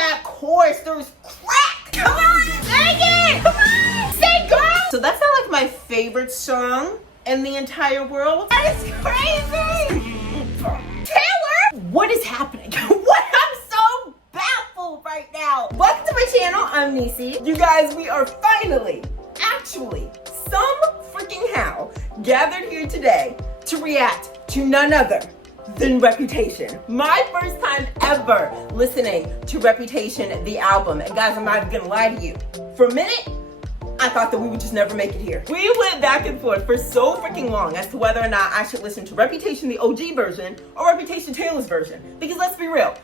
that chorus. There's crack. Come on, sing it. Come on, sing, girl. So that's not like my favorite song in the entire world. That is crazy. Taylor, what is happening? What? I'm so baffled right now. Welcome to my channel. I'm Nisi. You guys, we are finally, actually, some freaking how gathered here today to react to none other than Reputation. My first time ever listening to Reputation, the album. And guys, I'm not even gonna lie to you. For a minute, I thought that we would just never make it here. We went back and forth for so freaking long as to whether or not I should listen to Reputation, the OG version, or Reputation Taylor's version. Because let's be real,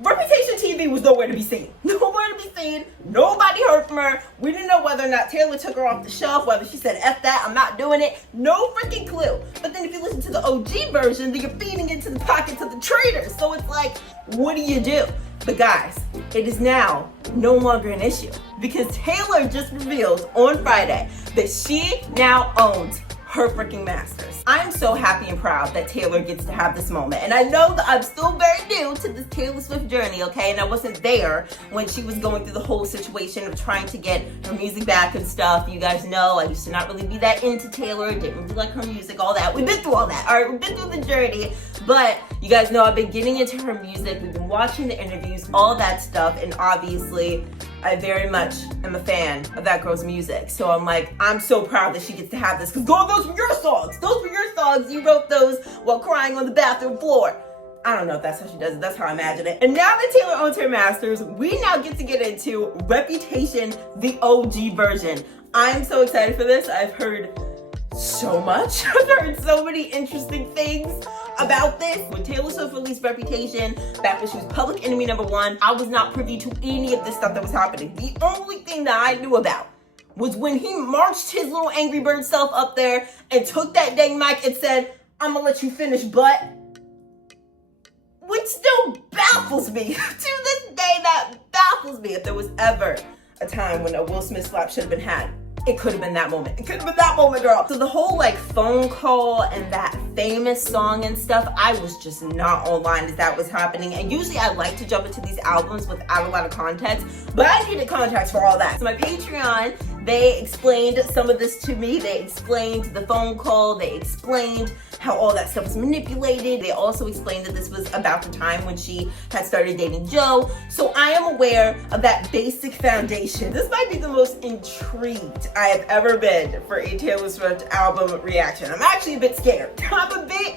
Reputation TV was nowhere to be seen. Nowhere to be seen. Nobody heard from her. We didn't know whether or not Taylor took her off the shelf, whether she said, F that, I'm not doing it. No freaking clue. But then if you listen to the OG version, then you're feeding into the pockets of the traitors. So it's like, what do you do? But guys, it is now no longer an issue because Taylor just revealed on Friday that she now owns her freaking masters. I'm so happy and proud that Taylor gets to have this moment. And I know that I'm still very new to this Taylor Swift journey, okay? And I wasn't there when she was going through the whole situation of trying to get her music back and stuff. You guys know I used to not really be that into Taylor, didn't really like her music, all that. We've been through all that, all right? We've been through the journey. But you guys know I've been getting into her music. We've been watching the interviews, all that stuff. And obviously, I very much am a fan of that girl's music. So I'm like, I'm so proud that she gets to have this. Because those were your songs. Those were your songs. You wrote those while crying on the bathroom floor. I don't know if that's how she does it. That's how I imagine it. And now that Taylor owns her masters, we now get to get into Reputation, the OG version. I'm so excited for this. I've heard so much. I've heard so many interesting things about this. When Taylor Swift released Reputation, back when she was public enemy #1, I was not privy to any of this stuff that was happening. The only thing that I knew about was when he marched his little Angry Bird self up there and took that dang mic and said, I'm gonna let you finish, but which still baffles me. To this day, that baffles me. If there was ever a time when a Will Smith slap should have been had, it could have been that moment. It could have been that moment, girl. So the whole like phone call and that famous song and stuff, I was just not online as that was happening. And usually I like to jump into these albums without a lot of context, but I needed context for all that. So my Patreon, they explained some of this to me. They explained the phone call. They explained how all that stuff was manipulated. They also explained that this was about the time when she had started dating Joe. So I am aware of that basic foundation. This might be the most intrigued I have ever been for a Taylor Swift album reaction. I'm actually a bit scared. I'm a bit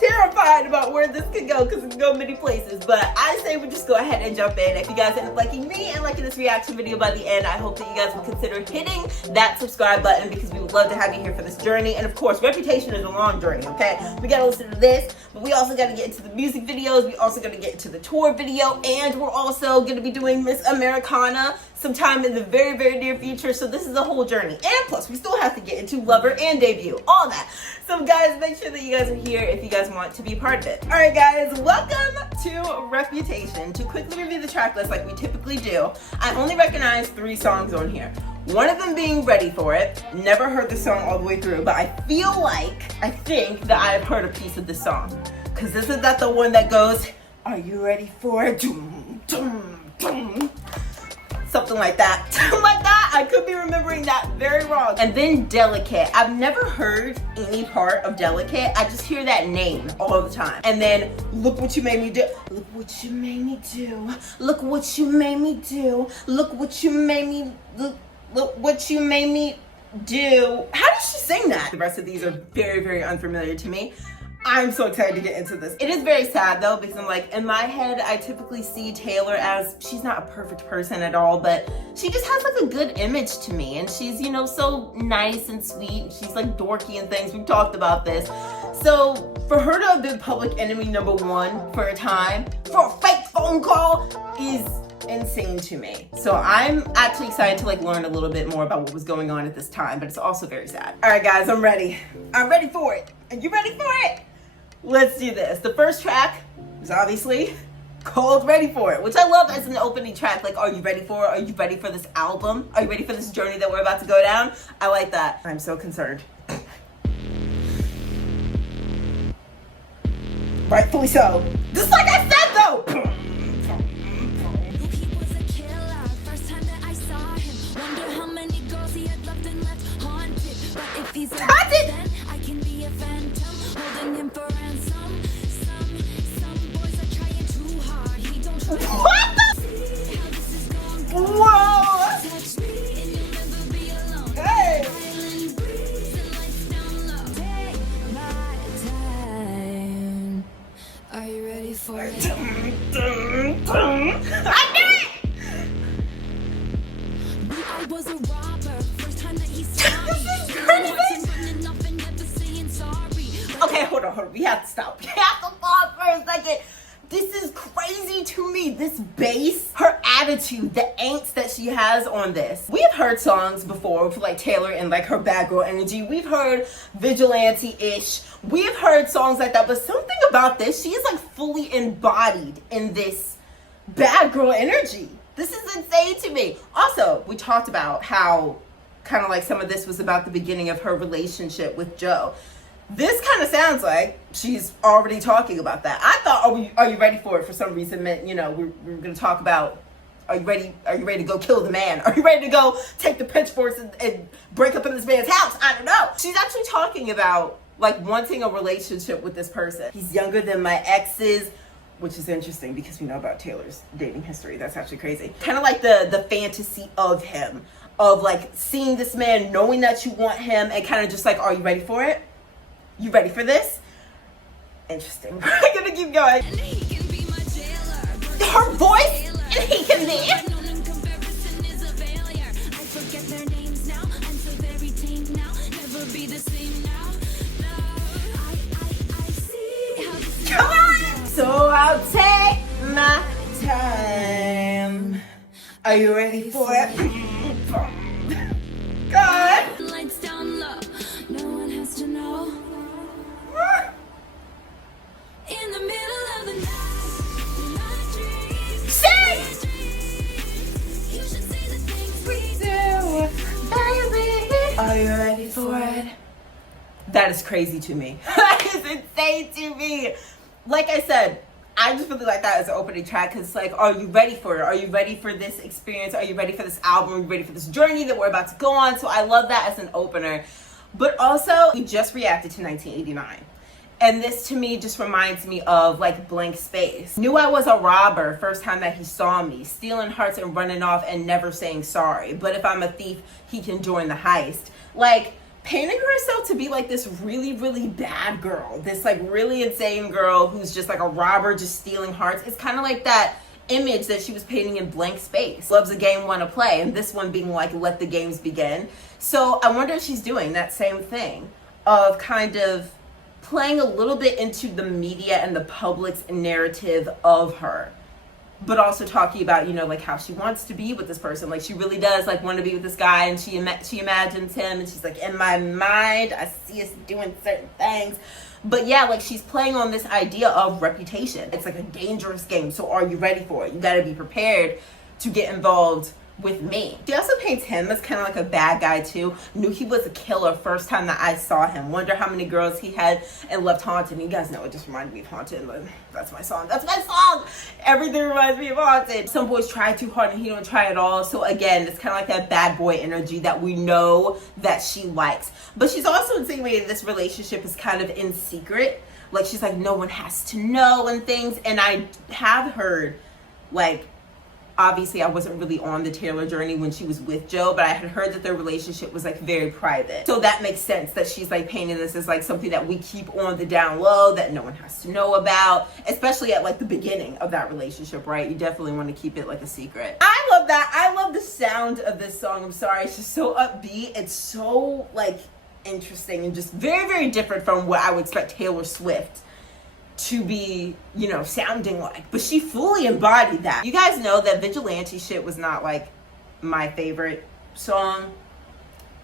terrified about where this could go because it can go many places, but I say we just go ahead and jump in. If you guys end up liking me and liking this reaction video by the end, I hope that you guys will consider hitting that subscribe button because we would love to have you here for this journey. And of course, Reputation is a long journey, okay? We gotta listen to this, but we also gotta get into the music videos. We also gotta get into the tour video, and we're also gonna be doing Miss Americana sometime in the very, very near future. So this is a whole journey. And plus, we still have to get into Lover and Debut, all that. So guys, make sure that you guys are here if you guys want to be part of it. All right, guys, welcome to Reputation. To quickly review the track list like we typically do, I only recognize 3 songs on here. One of them being Ready For It. Never heard the song all the way through, but I think that I've heard a piece of the song. Because isn't that the one that goes, are you ready for it? Doom, doom, doom. Something like that. Something like that. I could be remembering that very wrong. And then Delicate. I've never heard any part of Delicate. I just hear that name all the time. And then Look What You Made Me Do. Look what you made me do. Look what you made me do. Look what you made me look what you made me do. How does she sing that? The rest of these are very, very unfamiliar to me. I'm so excited to get into this. It is very sad though, because I'm like, in my head, I typically see Taylor as, she's not a perfect person at all, but she just has like a good image to me. And she's, you know, so nice and sweet. She's like dorky and things. We've talked about this. So for her to have been public enemy #1 for a time, for a fake phone call, is insane to me. So I'm actually excited to like learn a little bit more about what was going on at this time, but it's also very sad. All right, guys, I'm ready. I'm ready for it. Are you ready for it? Let's do this. The first track is obviously called Ready For It, which I love as an opening track. Like, are you ready for it? Are you ready for this album? Are you ready for this journey that we're about to go down? I like that. I'm so concerned. Rightfully so. Just like I said though. he's a I did. I can be a phantom, holding him for ransom. Some boys are trying too hard. He don't try. What the? See how this is going. Whoa. Touch me and you'll never be alone. Hey. Island breeze and lights down low. Take my time. Are you ready for it? I knew it. I was a robber. First time that he saw me. This is crazy. Running off and never saying sorry. Okay, hold on. We have to stop. We have to pause for a second. This is crazy to me. This bass, her attitude, the angst that she has on this. We have heard songs before for like Taylor and like her bad girl energy. We've heard vigilante-ish. We've heard songs like that, but something about this, she is like fully embodied in this bad girl energy. This is insane to me. Also, we talked about how kind of like some of this was about the beginning of her relationship with Joe. This kind of sounds like she's already talking about that. I thought, are you ready for it? For some reason, meant, you know, we're going to talk about, are you ready to go kill the man? Are you ready to go take the pitchforks and break up in this man's house? I don't know. She's actually talking about like wanting a relationship with this person. He's younger than my exes, which is interesting because we know about Taylor's dating history. That's actually crazy. Kind of like the fantasy of him, of like seeing this man, knowing that you want him, and kind of just like, are you ready for it? You ready for this? Interesting. We're gonna keep going. And he can be my jailer. Her voice, and he can be. Known in comparison is a failure. I forget their names now. I'm so very tame now. Never be the same now. No, I see how this is. Come on. So I'll take my time. Are you ready for it? God. Lights down low. No one has to know. In the middle of the night, in my dreams, Sing. you should say the things we Baby, are you ready for it? That is crazy to me. That is insane to me. Like I said, I just really like that as an opening track because it's like, are you ready for it? Are you ready for this experience? Are you ready for this album? Are you ready for this journey that we're about to go on? So I love that as an opener. But also, we just reacted to 1989. And this to me just reminds me of like Blank Space. Knew I was a robber first time that he saw me, stealing hearts and running off and never saying sorry. But if I'm a thief, he can join the heist. Like painting herself to be like this really, really bad girl, this like really insane girl who's just like a robber, just stealing hearts. It's kind of like that image that she was painting in Blank Space. Loves a game, wanna play, and this one being like, let the games begin. So I wonder if she's doing that same thing of kind of playing a little bit into the media and the public's narrative of her, but also talking about, you know, like how she wants to be with this person. Like she really does like want to be with this guy, and she imagines him, and she's like, in my mind, I see us doing certain things. But yeah, like she's playing on this idea of reputation. It's like a dangerous game. So are you ready for it? You got to be prepared to get involved with me. She also paints him as kind of like a bad guy too. Knew he was a killer first time that I saw him. Wonder how many girls he had and left Haunted. And you guys know it just reminded me of Haunted. Like, that's my song. That's my song. Everything reminds me of Haunted. Some boys try too hard and he don't try at all. So again, it's kind of like that bad boy energy that we know that she likes. But she's also insinuating this relationship is kind of in secret. Like she's like, no one has to know and things. And I have heard, like, obviously I wasn't really on the Taylor journey when she was with Joe, but I had heard that their relationship was like very private. So that makes sense that she's like painting this as like something that we keep on the down low, that no one has to know about, especially at like the beginning of that relationship, right? You definitely want to keep it like a secret. I love that. I love the sound of this song. I'm sorry. It's just so upbeat. It's so like interesting and just very, very different from what I would expect Taylor Swift to be, you know, sounding like, but she fully embodied that. You guys know that Vigilante shit was not like my favorite song.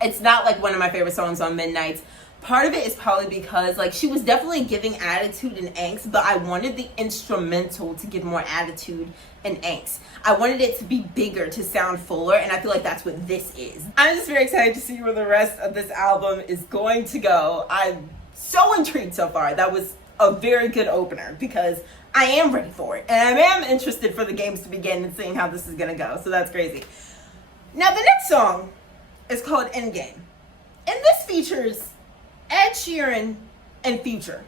It's not like one of my favorite songs on Midnights. Part of it is probably because like she was definitely giving attitude and angst, but I wanted the instrumental to give more attitude and angst. I wanted it to be bigger, to sound fuller, and I feel like that's what this is. I'm just very excited to see where the rest of this album is going to go. I'm so intrigued so far. That was a very good opener because I am ready for it, and I am interested for the games to begin and seeing how this is gonna go. So that's crazy. Now the next song is called Endgame. And this features Ed Sheeran and Future.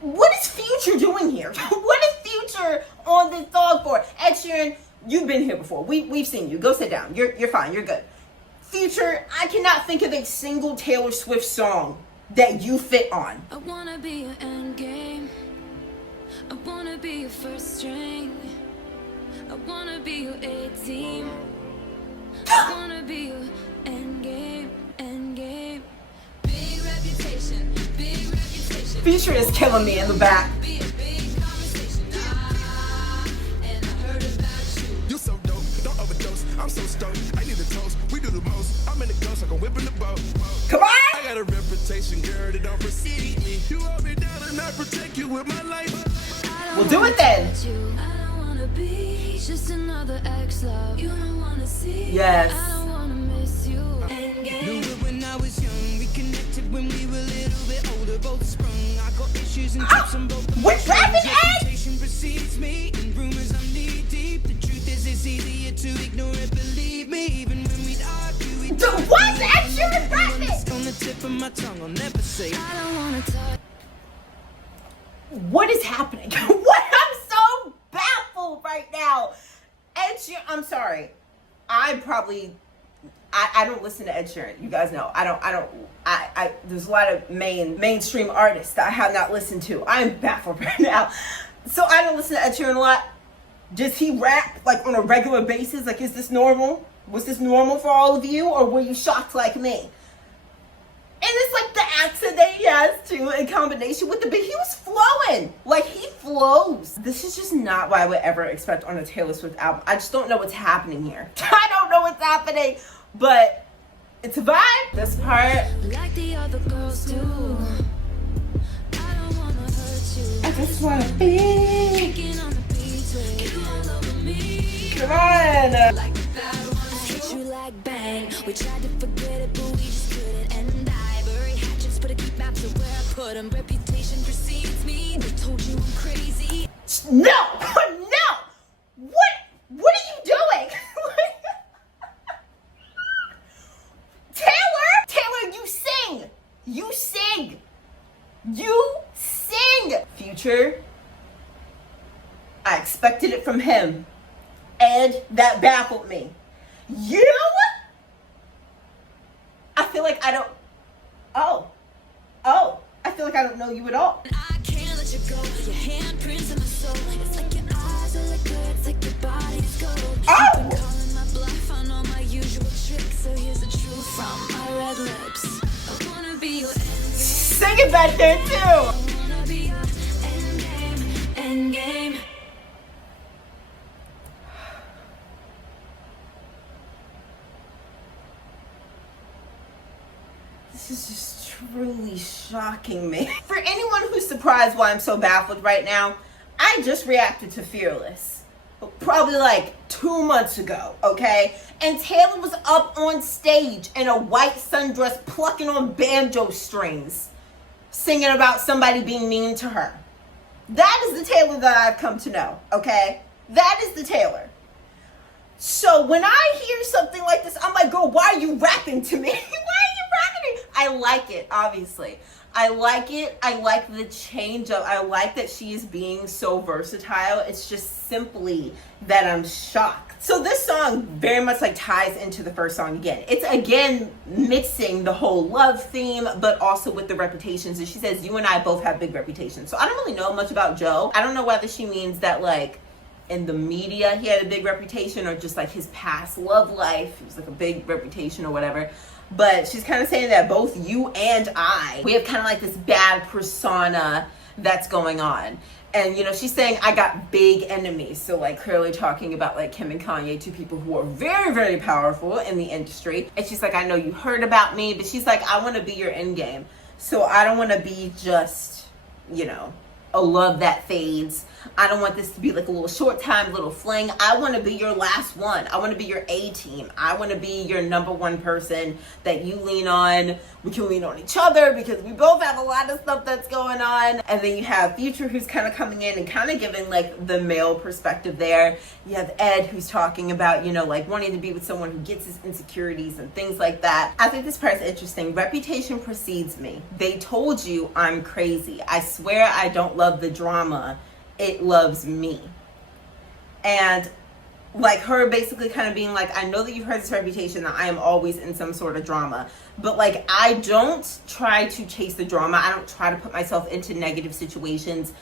What is Future doing here? What is Future on this song for? Ed Sheeran, you've been here before. We've seen you. Go sit down. You're fine. You're good. Future, I cannot think of a single Taylor Swift song that you fit on. I wanna be your end game. I wanna be your first string. I wanna be your A-team. I wanna be your end game, end game. Big reputation, big reputation. Future is killing me in the back. Be a big conversation. And I heard about you. You so dope, don't overdose. I'm so stoked. I need a toast. We do the most. I'm in the ghost like I'm whipping the boat. Come on! I got a reputation, girl, that don't precede me. You hold me down and I protect you with my life. We'll do it then. I don't wanna be just another ex-love. You don't wanna see. Yes. I don't wanna miss you. Knew it when I was young. We connected when we were a little bit older. Both sprung. I got issues and trips on both. What's rapping, Ed? Reputation precedes me. And rumors I'm knee deep. The truth is it's easier to ignore it. Believe me, even when we'd argue, we'd What's Ed Sheeran rapping? It's on the tip of my tongue. I'll never say it. I don't wanna talk. What is happening? What? I'm so baffled right now. Ed Sheeran, I'm sorry. I don't listen to Ed Sheeran. You guys know. There's a lot of mainstream artists that I have not listened to. I'm baffled right now. So I don't listen to Ed Sheeran a lot. Does he rap like on a regular basis? Like, is this normal? Was this normal for all of you, or were you shocked like me? And it's like the accent that he has too, in combination with the beat. He was flowing. Like, he flows. This is just not what I would ever expect on a Taylor Swift album. I just don't know what's happening here. I don't know what's happening, but it's a vibe. This part. Like the other girls do. I don't wanna hurt you. I just wanna be. Kicking on the beats with you all over me. Come on. Like that one. I hit you like bang. We tried to forget it, but we just couldn't. And I bury hatchets, but I keep maps of where I put 'em. Reputation precedes me. They told you I'm crazy. No, no. What are you doing? Taylor, you sing. You sing. You sing. Future. I expected it from him. Ed, that baffled me. You? I feel like I don't. Oh. I feel like I don't know you at all. I can't let you go. Your handprints in my soul. It's like your eyes are like good. It's like your body's gold. Oh! You've been calling my bluff. I know my usual tricks. So here's the truth from my red lips. I wanna be your end game. Sing it back there too. I wanna be your end game. End game. This is just truly shocking me. For anyone who's surprised why I'm so baffled right now, I just reacted to Fearless. Probably like 2 months ago, okay? And Taylor was up on stage in a white sundress plucking on banjo strings, singing about somebody being mean to her. That is the Taylor that I've come to know, okay? That is the Taylor. So when I hear something like this, I'm like, girl, why are you rapping to me? Why are you rapping to me? I like it, obviously. I like it. I like the change up. I like that she is being so versatile. It's just simply that I'm shocked. So this song very much like ties into the first song again. It's again mixing the whole love theme, but also with the reputations. And she says, you and I both have big reputations. So I don't really know much about Joe. I don't know whether she means that like in the media he had a big reputation or just like his past love life. It was like a big reputation or whatever. But she's kind of saying that both you and we have kind of like this bad persona that's going on. And, you know, she's saying, I got big enemies. So, like, clearly talking about, like, Kim and Kanye, two people who are very, very powerful in the industry. And she's like, I know you heard about me, but she's like, I want to be your end game. So I don't want to be just, you know, a love that fades. I don't want this to be like a little short time, little fling. I want to be your last one. I want to be your A team. I want to be your number one person that you lean on. We can lean on each other because we both have a lot of stuff that's going on. And then you have Future, who's kind of coming in and kind of giving like the male perspective there. You have Ed, who's talking about, you know, like wanting to be with someone who gets his insecurities and things like that. I think this part's interesting. Reputation precedes me. They told you I'm crazy. I swear I don't love the drama. It loves me. And like her basically kind of being like, I know that you've heard this reputation that I am always in some sort of drama, but like I don't try to chase the drama. I don't try to put myself into negative situations.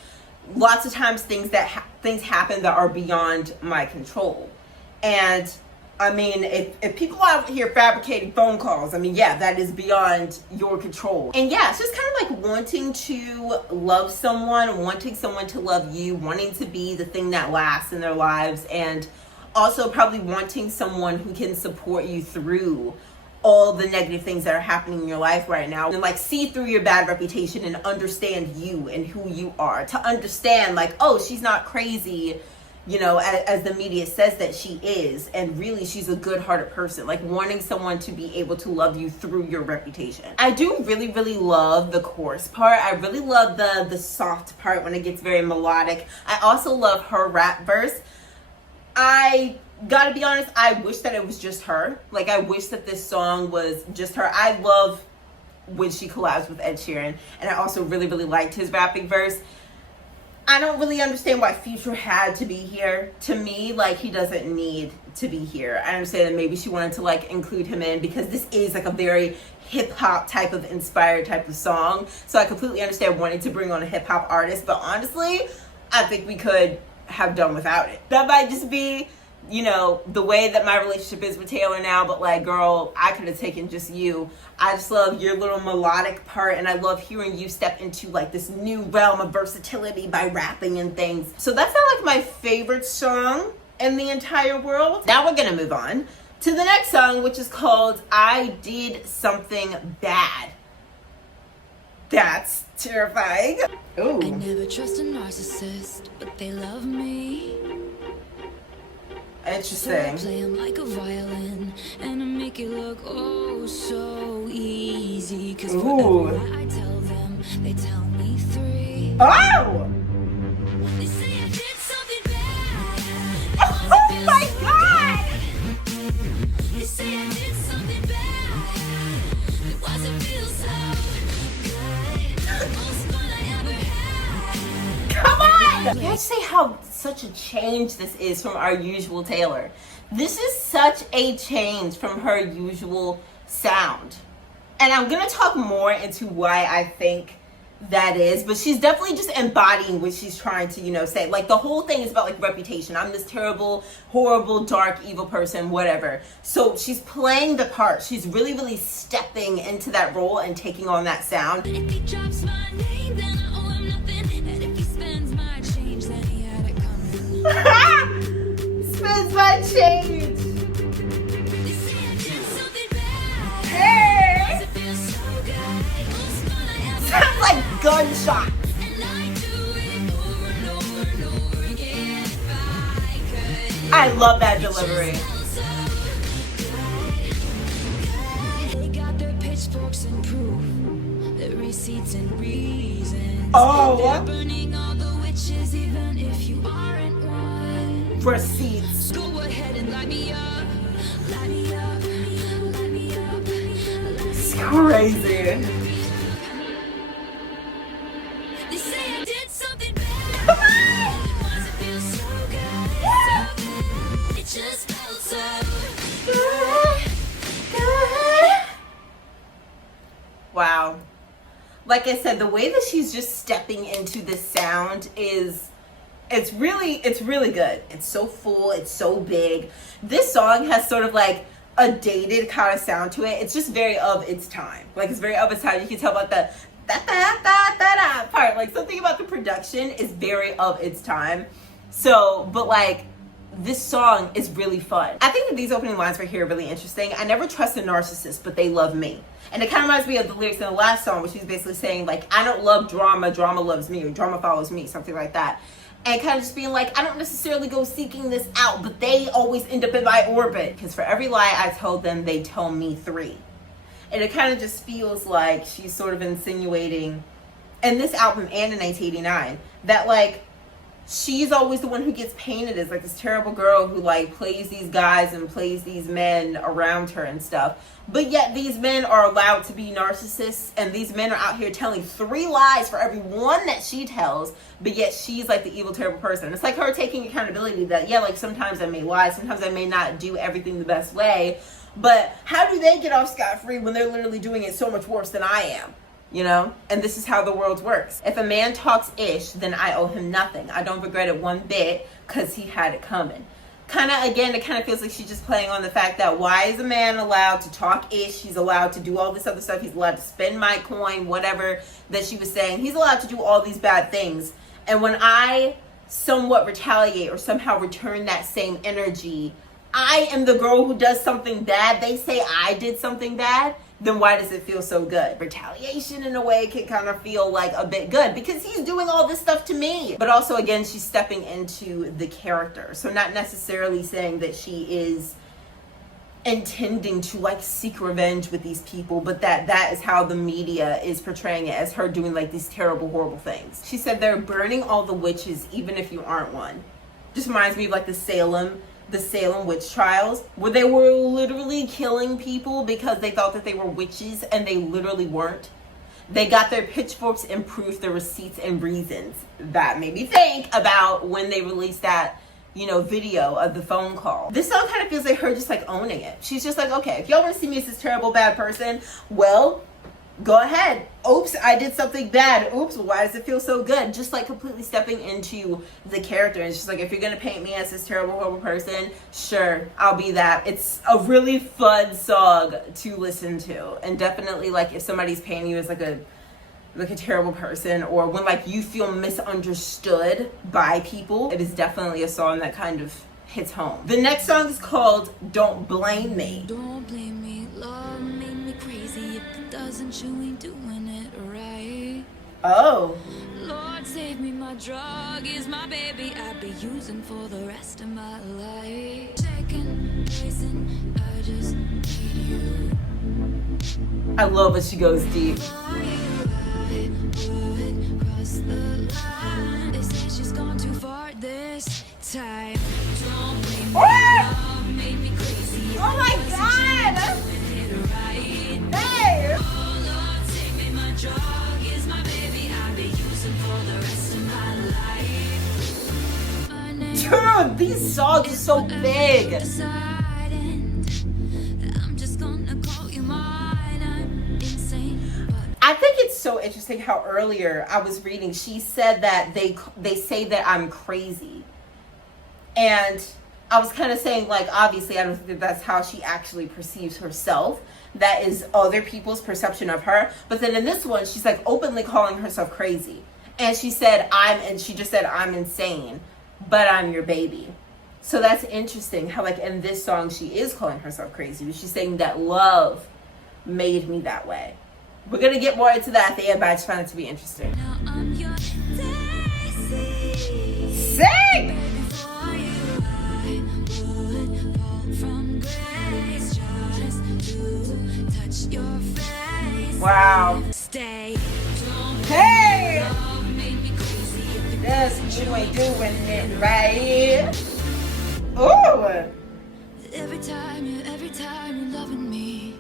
Lots of times things happen that are beyond my control. And I mean, if people out here fabricating phone calls, I mean, yeah, that is beyond your control. And yeah, it's just kind of like wanting to love someone, wanting someone to love you, wanting to be the thing that lasts in their lives, and also probably wanting someone who can support you through all the negative things that are happening in your life right now, and like see through your bad reputation and understand you and who you are, to understand like, oh, she's not crazy, you know, as the media says that she is, and really she's a good-hearted person, like wanting someone to be able to love you through your reputation. I do really love the chorus part. I really love the soft part when it gets very melodic. I also love her rap verse. I gotta be honest, I wish that it was just her. Like, I wish that this song was just her. I love when she collabs with Ed Sheeran, and I also really liked his rapping verse. I don't really understand why Future had to be here. To me, like, he doesn't need to be here. I understand that maybe she wanted to like include him in because this is like a very hip-hop type of inspired type of song. So I completely understand wanting to bring on a hip-hop artist, but honestly, I think we could have done without it. That might just be, you know, the way that my relationship is with Taylor now, but like, girl, I could have taken just you. I just love your little melodic part, and I love hearing you step into like this new realm of versatility by rapping and things. So that's not like my favorite song in the entire world. Now we're gonna move on to the next song, which is called I Did Something Bad. That's terrifying. Ooh. I never trust a narcissist, but they love me. So I Interesting. play 'em like a violin, and I make it look oh so easy. Cause for Ooh. every lie I tell them, they tell me 3. Oh! They say I did something bad. Oh my god! They say I did something bad. It wasn't feel so good. Most fun I ever had. Come on! Can I say how such a change this is from our usual Taylor? This is such a change from her usual sound. And I'm gonna talk more into why I think that is, but she's definitely just embodying what she's trying to, you know, say. Like, the whole thing is about like reputation. I'm this terrible, horrible, dark, evil person, whatever. So she's playing the part. She's really stepping into that role and taking on that sound. If he drops my name, then I owe him nothing. And if he spends my change, then he had it coming. Spends my change. They say I did something bad. Hey! It feels so good. Most fun I ever Sounds like gunshots. and I do it over and over and over again if I could. I love that delivery. So good. They got their pitchforks and proof, their receipts and reasons. Oh. They're burning all the witches, even if you aren't one. Receipts. Go ahead and light me up, light me up, light me up, It's crazy. They say I did something bad. It feels so good, so good. It just felt so good. Wow. Like I said, the way that she's just stepping into this sound is, it's really good. It's so full, it's so big. This song has sort of like a dated kind of sound to it. It's just very of its time. Like, it's very of its time. You can tell about the da part. Like, something about the production is very of its time. So, but like, this song is really fun. I think that these opening lines right here are really interesting. I never trust a narcissist, but they love me. And it kind of reminds me of the lyrics in the last song, which she's basically saying, like, I don't love drama, drama loves me, or drama follows me, something like that. And kind of just being like, I don't necessarily go seeking this out, but they always end up in my orbit. Because for every lie I told them, they tell me 3. And it kind of just feels like she's sort of insinuating in this album and in 1989 that, like, she's always the one who gets painted as like this terrible girl who like plays these guys and plays these men around her and stuff. But yet these men are allowed to be narcissists, and these men are out here telling 3 lies for every one that she tells, but yet she's like the evil, terrible person. It's like her taking accountability that, yeah, like sometimes I may lie, sometimes I may not do everything the best way, but how do they get off scot-free when they're literally doing it so much worse than I am? You know? And this is how the world works. If a man talks ish, then I owe him nothing. I don't regret it one bit, because he had it coming. Kind of, again, it kind of feels like she's just playing on the fact that why is a man allowed to talk ish? He's allowed to do all this other stuff. He's allowed to spend my coin, whatever that she was saying. He's allowed to do all these bad things. And when I somewhat retaliate or somehow return that same energy, I am the girl who does something bad. They say I did something bad. Then why does it feel so good? Retaliation in a way can kind of feel like a bit good because he's doing all this stuff to me. But also, again, she's stepping into the character. So not necessarily saying that she is intending to like seek revenge with these people, but that is how the media is portraying it, as her doing like these terrible, horrible things. She said they're burning all the witches even if you aren't one. Just reminds me of like the Salem witch trials, where they were literally killing people because they thought that they were witches and they literally weren't. They got their pitchforks and proof, their receipts and reasons. That made me think about when they released that, you know, video of the phone call. This song kind of feels like her just like owning it. She's just like, okay, if y'all want to see me as this terrible bad person, well, go ahead. Oops, I did something bad. Oops, why does it feel so good? Just like completely stepping into the character. It's just like, if you're gonna paint me as this terrible, horrible person, sure, I'll be that. It's a really fun song to listen to. And definitely, like, if somebody's painting you as like a terrible person, or when like you feel misunderstood by people, it is definitely a song that kind of hits home. The next song is called Don't Blame Me. Don't blame me, love made me crazy. If it doesn't, you ain't doing it right. Oh. Lord save me, my drug is my baby. I'll be using for the rest of my life. Second placing, I just need you. I love when she goes deep. Cross the line. They say she's gone too far this time. Don't blame me, love made me crazy. Oh my god! Hey! Oh Lord, save me, my drug is my baby. I'll be using for the rest of my life. My name Dude, these songs are so big. deciding I'm just gonna call you mine. I'm insane, but I think it's so interesting how earlier I was reading, she said that they say that I'm crazy. And I was kind of saying, like, obviously, I don't think that that's how she actually perceives herself. That is other people's perception of her. But then in this one, she's like openly calling herself crazy. And she said, she just said, I'm insane, but I'm your baby. So that's interesting how, like, in this song, she is calling herself crazy. But she's saying that love made me that way. We're going to get more into that at the end, but I just found it to be interesting. now I'm your Daisy. Sing! For you, I would fall from grace just to touch your face. Wow. Stay. Don't Hey! love made me crazy. If it Yes, you ain't doing it right. Ooh. every time you're loving me.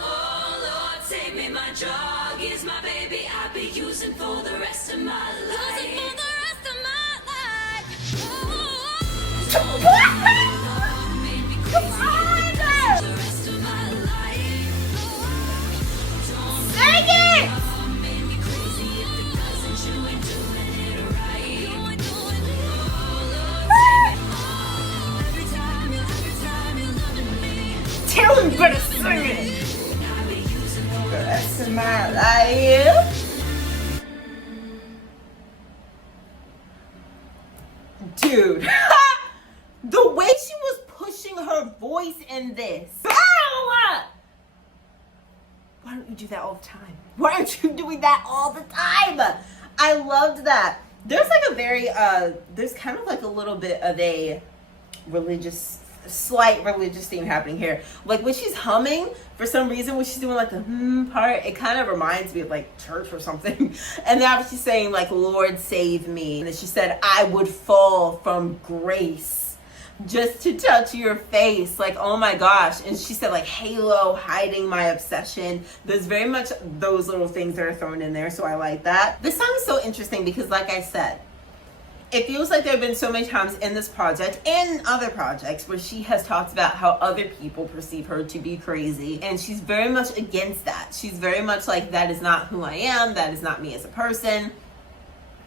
Oh Lord, save me, my drug is my baby. I'll be using for the rest of my life. Using for the rest of my life. Oh, love made me crazy. The rest of my life. Don't Sing it! love made me crazy. If it doesn't, you ain't doing it right. You ain't doing it. Oh Lord, save me. Every time you're loving me. Tell him better sing it. The rest of my life. Dude. The way she was pushing her voice in this. Ow! Why don't you do that all the time? Why aren't you doing that all the time? I loved that. There's like a very, there's kind of like a little bit of a slight religious theme happening here. Like when she's humming, for some reason, when she's doing like the part, it kind of reminds me of like church or something. And then after she's saying like, Lord save me. And then she said, I would fall from grace just to touch your face. Like, oh my gosh. And she said like halo, hiding my obsession. There's very much those little things that are thrown in there, so I like that. This song is so interesting because like I said, it feels like there have been so many times in this project and other projects where she has talked about how other people perceive her to be crazy, and she's very much against that. She's very much like, that is not who I am, that is not me as a person.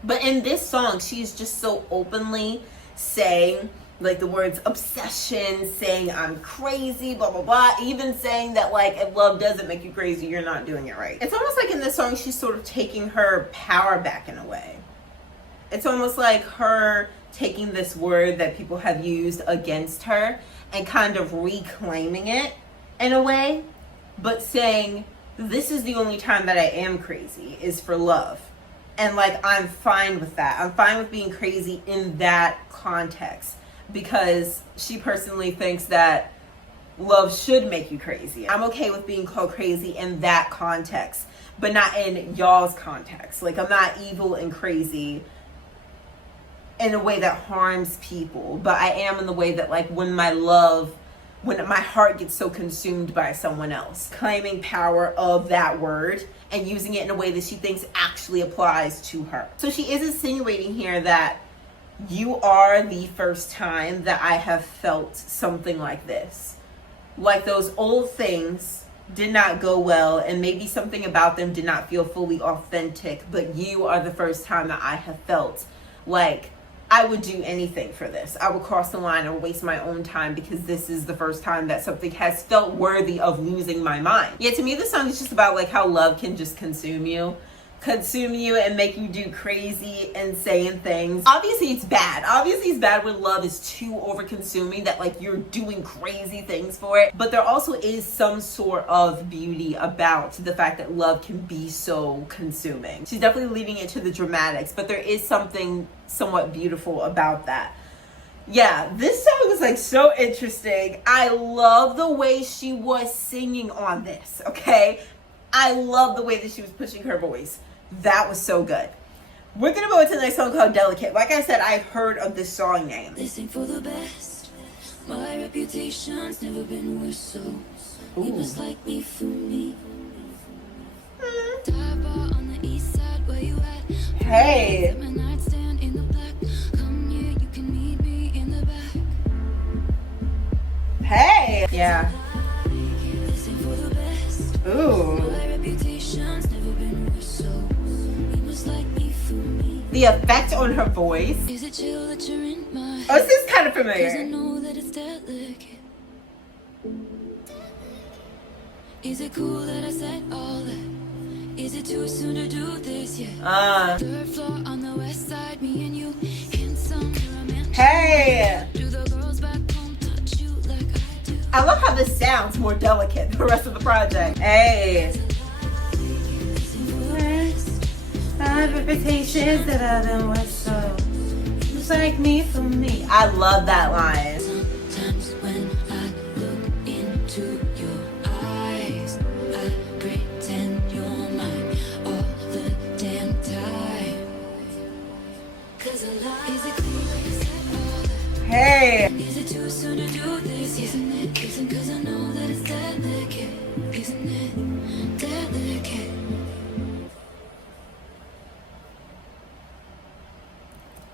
But in this song, she's just so openly saying like the words obsession, saying I'm crazy, blah, blah, blah. Even saying that like, if love doesn't make you crazy, you're not doing it right. It's almost like in this song, she's sort of taking her power back in a way. It's almost like her taking this word that people have used against her and kind of reclaiming it in a way, but saying, this is the only time that I am crazy is for love. And like, I'm fine with that. I'm fine with being crazy in that context, because she personally thinks that love should make you crazy. I'm okay with being called crazy in that context, but not in y'all's context. Like, I'm not evil and crazy in a way that harms people, but I am in the way that like when my heart gets so consumed by someone else, claiming power of that word and using it in a way that she thinks actually applies to her. So she is insinuating here that you are the first time that I have felt something like this. Like those old things did not go well, and maybe something about them did not feel fully authentic, but you are the first time that I have felt like I would do anything for this. I would cross the line and waste my own time because this is the first time that something has felt worthy of losing my mind. Yeah, to me, this song is just about like how love can just consume you and make you do crazy, insane things. Obviously, it's bad. Obviously, it's bad when love is too over-consuming, that like you're doing crazy things for it. But there also is some sort of beauty about the fact that love can be so consuming. She's definitely leading it to the dramatics, but there is something somewhat beautiful about that. Yeah, this song is like so interesting. I love the way she was singing on this, okay? I love the way that she was pushing her voice. That was so good. We're gonna go into the next song called Delicate. Like I said, I've heard of this song name. They sing for the best. My reputation's never been worse, so it was like me for me. Dive bar on the east side, where you at? Hey. My nightstand in the black. Come here, you can meet me in the back. Hey. Yeah. They sing for the best. Ooh. My reputation's never been worse, so it was like me for me. The effect on her voice. Is it chill that you're in my Oh, this is kind of 'Cause I familiar. know that it's delicate. Is it cool that I said all that? Is it too soon to do this yet? Third floor on the west side, me and you, handsome, romantic. Hey. Do the girls back home touch you like I do? I love how this sounds more delicate than the rest of the project. Hey. My reputations that I've been with, so just like me for me. I love that line. Sometimes when I look into your eyes, I pretend you're mine all the damn time. 'Cause I lie. Is it cool that you said all that? Hey. Is it too soon to do this? Isn't it? Isn't 'cause I know that it's delicate. Isn't it delicate?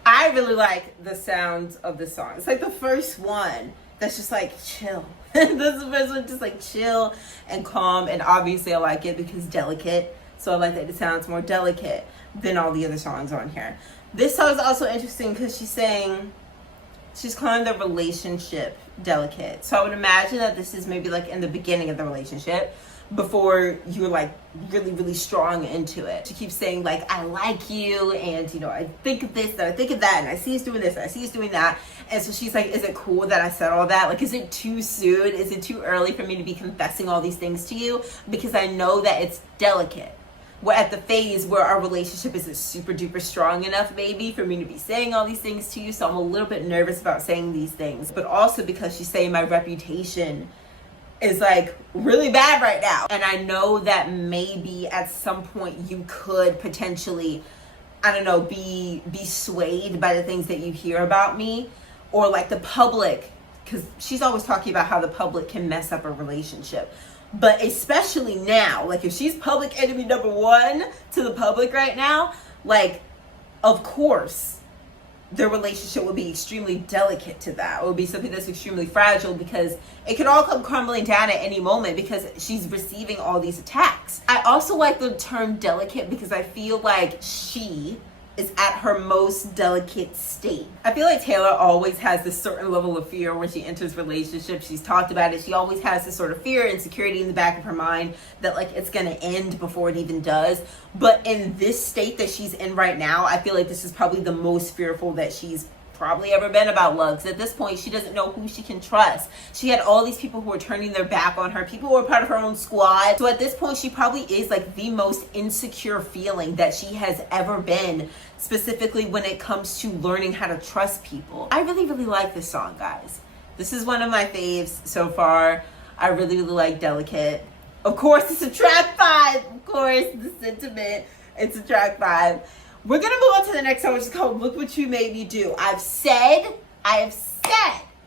I really like the sound of this song. It's like the first one that's just like chill. This is the first one just like chill and calm, and obviously I like it because delicate. So I like that it sounds more delicate than all the other songs on here. This song is also interesting because she's calling the relationship delicate. So I would imagine that this is maybe like in the beginning of the relationship, before you're like really, really strong into it. She keeps saying like, I like you, and you know, I think of this and I think of that, and I see us doing this and I see us doing that. And so she's like, is it cool that I said all that? Like, is it too soon? Is it too early for me to be confessing all these things to you? Because I know that it's delicate. We're at the phase where our relationship isn't super duper strong enough maybe for me to be saying all these things to you. So I'm a little bit nervous about saying these things, but also because she's saying my reputation is like really bad right now. And I know that maybe at some point you could potentially, I don't know, be swayed by the things that you hear about me, or like the public, because she's always talking about how the public can mess up a relationship. But especially now, like if she's public enemy number one to the public right now, like, of course, their relationship would be extremely delicate to that. It would be something that's extremely fragile because it could all come crumbling down at any moment because she's receiving all these attacks. I also like the term delicate because I feel like she is at her most delicate state. I feel like Taylor always has this certain level of fear when she enters relationships. She's talked about it. She always has this sort of fear, insecurity in the back of her mind that like it's gonna end before it even does. But in this state that she's in right now, I feel like this is probably the most fearful that she's probably ever been about love. Because at this point, she doesn't know who she can trust. She had all these people who were turning their back on her, people who were part of her own squad. So at this point, she probably is like the most insecure feeling that she has ever been, specifically when it comes to learning how to trust people. I really, really like this song, guys. This is one of my faves so far. I really, really like Delicate. Of course, it's a track 5. Of course, the sentiment. It's a track 5. We're gonna move on to the next song, which is called Look What You Made Me Do. I have said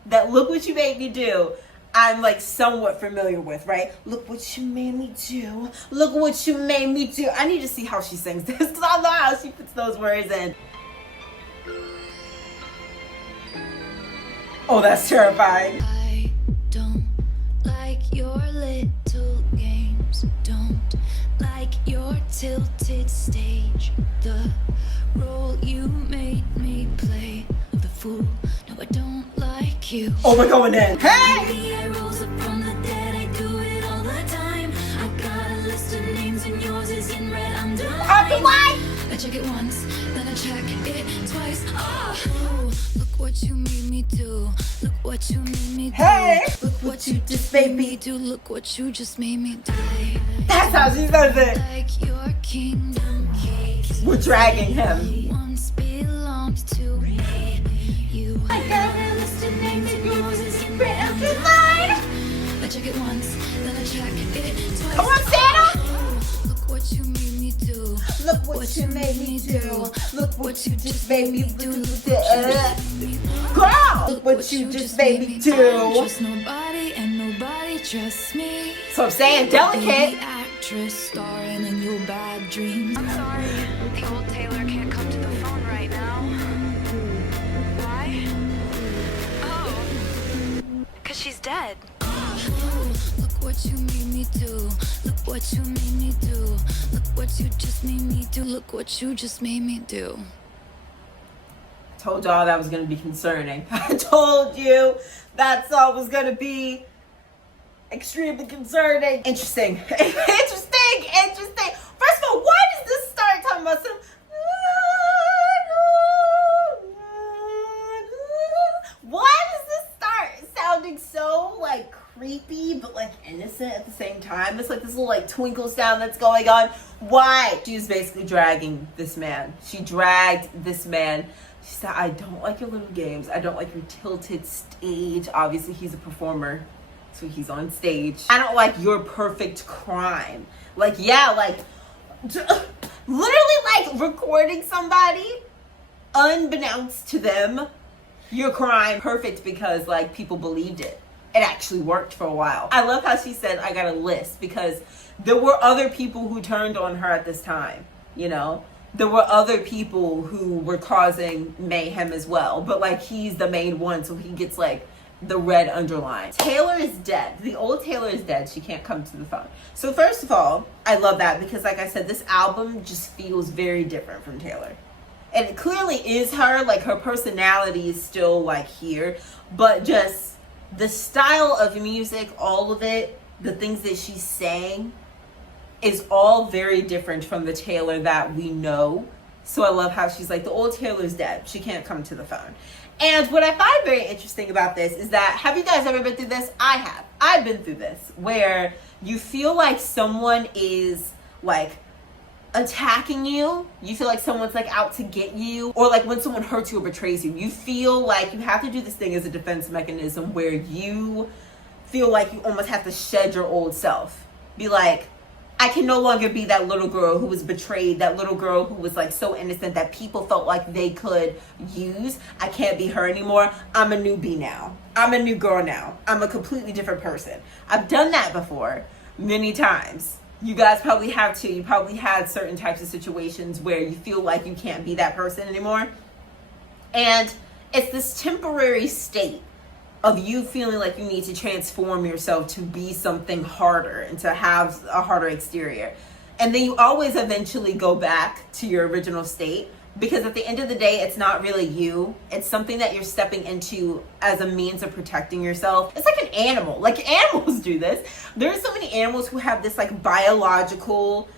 that Look What You Made Me Do, I'm like somewhat familiar with, right? Look what you made me do. Look what you made me do. I need to see how she sings this because I don't know how she puts those words in. Oh, that's terrifying. I don't like your little games. Don't like your tilted stage. The role you made me play of the fool. No, I don't like you. Oh, we're going in. Hey! Maybe I rose up from the dead. I do it all the time. I got a list of names and yours is in red underline. I check it once, then I check it twice. Oh, look what you made me do. Look what you made me do. Hey! Look what you just made me do. Look what you just made me do. That's how she says it. Like your kingdom keys. We're dragging him. Once belonged to me. You. I got a list of names and yours is in red underline. I check it once, then I check it twice. Come on, Santa! Oh, look what you made me do. Look what you made me do. Look what you just made me do. Girl! Look what you just made me do. Trust nobody and nobody trusts me. So I'm saying Delicate. The actress starring in your bad dreams. I'm sorry, the old Taylor can't come to the phone right now. Why? Oh, because she's dead. Look what you made me do. Look what you made me do. Look what you just made me do. Look what you just made me do. Told y'all that was gonna be concerning. I told you that song was gonna be extremely concerning. Interesting. Interesting. First of all, why does this start talking about some? Why does this start sounding so like creepy but like innocent at the same time? It's like this little like twinkle sound that's going on. Why? She was basically dragging this man. She dragged this man. She said, I don't like your little games. I don't like your tilted stage. Obviously, he's a performer, so he's on stage. I don't like your perfect crime. Like, yeah, like, literally, like, recording somebody, unbeknownst to them, your crime perfect because, like, people believed it. It actually worked for a while. I love how she said, I got a list, because there were other people who turned on her at this time, you know? There were other people who were causing mayhem as well, but like he's the main one, so he gets like the red underline. Taylor is dead. The old Taylor is dead. She can't come to the phone. So first of all, I love that because like I said, this album just feels very different from Taylor. And it clearly is her, like her personality is still like here, but just the style of music, all of it the things that she's saying is all very different from the Taylor that we know. So I love how she's like, the old Taylor's dead. She can't come to the phone. And what I find very interesting about this is that, have you guys ever been through this? I have. I've been through this, where you feel like someone is like attacking you. You feel like someone's like out to get you, or like when someone hurts you or betrays you, you feel like you have to do this thing as a defense mechanism where you feel like you almost have to shed your old self. Be like, I can no longer be that little girl who was betrayed, that little girl who was like so innocent that people felt like they could use. I can't be her anymore. I'm a newbie now. I'm a new girl now. I'm a completely different person. I've done that before many times. You guys probably have too. You probably had certain types of situations where you feel like you can't be that person anymore. And it's this temporary state of you feeling like you need to transform yourself to be something harder and to have a harder exterior. And then you always eventually go back to your original state, because at the end of the day, it's not really you. It's something that you're stepping into as a means of protecting yourself. It's like an animal. Like, animals do this. There's so many animals who have this like biological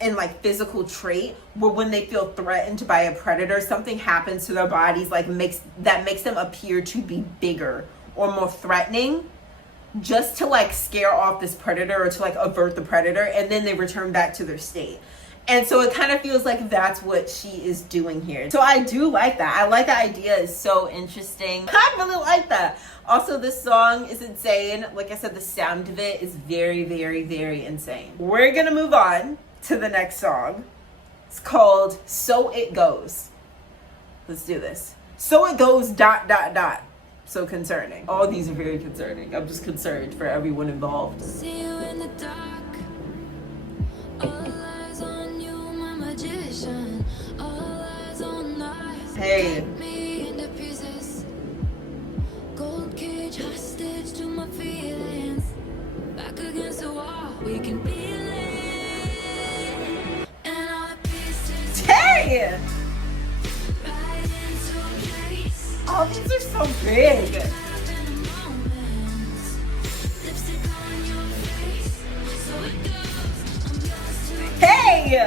and like physical trait where when they feel threatened by a predator, something happens to their bodies like makes them appear to be bigger or more threatening, just to like scare off this predator or to like avert the predator, and then they return back to their state. And so it kind of feels like that's what she is doing here. So I do like that. I like the idea. It's so interesting. I really like that. Also, this song is insane. Like I said, the sound of it is very, very, very insane. We're gonna move on to the next song. It's called So It Goes. Let's do this. So it goes ... So concerning. All these are very concerning. I'm just concerned for everyone involved. See you in the dark. All eyes on you, my magician. All eyes on us. Hey. Cut me into pieces. Gold cage hostage to my feelings. Back against the wall, we can feel it. And all the pieces. Hey! Right into place. Oh, these are so big. Hey!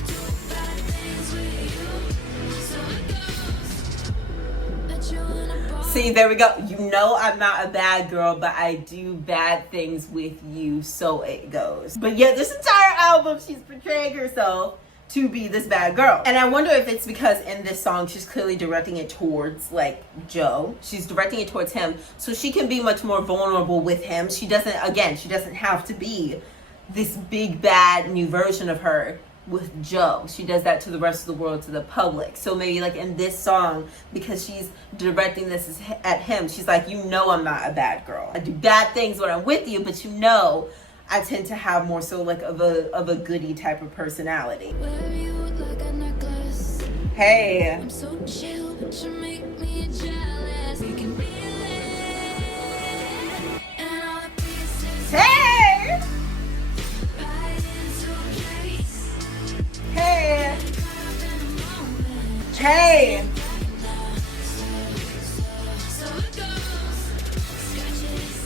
See, there we go. You know I'm not a bad girl, but I do bad things with you, so it goes. But yeah, this entire album, she's portraying herself to be this bad girl. And I wonder if it's because in this song, she's clearly directing it towards like Joe. She's directing it towards him, so she can be much more vulnerable with him. She doesn't have to be this big bad new version of her with Joe. She does that to the rest of the world, to the public. So maybe like in this song, because she's directing this at him, she's like, you know I'm not a bad girl. I do bad things when I'm with you, but you know I tend to have more so like of a goody type of personality. Wear you like a necklace. Hey. I'm so chill, but you make me jealous. We can feel it. And all the pieces Hey. right into place. Hey. Caught in a moment. Hey. So it goes. Scratches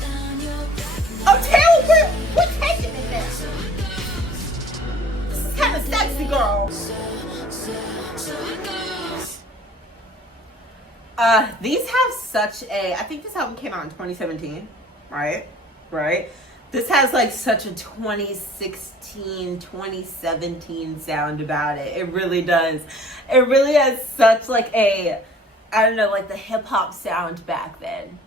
down your back. Oh, Taylor, we're taking it there. So it goes. This is kind of sexy, girl. So it goes. These have such I think this album came out in 2017, right? This has like such a 2016, 2017 sound about it. It really does. It really has such like I don't know, like the hip hop sound back then.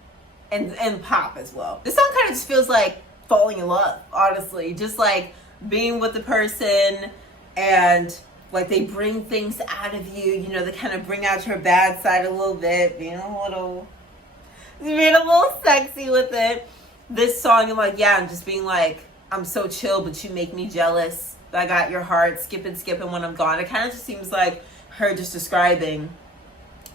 And pop as well. This song kind of just feels like falling in love, honestly. Just like being with the person, and like they bring things out of you, you know, they kind of bring out your bad side a little bit, being a little sexy with it. This song, I'm like, yeah, I'm just being like, I'm so chill, but you make me jealous. I got your heart skipping when I'm gone. It kind of just seems like her just describing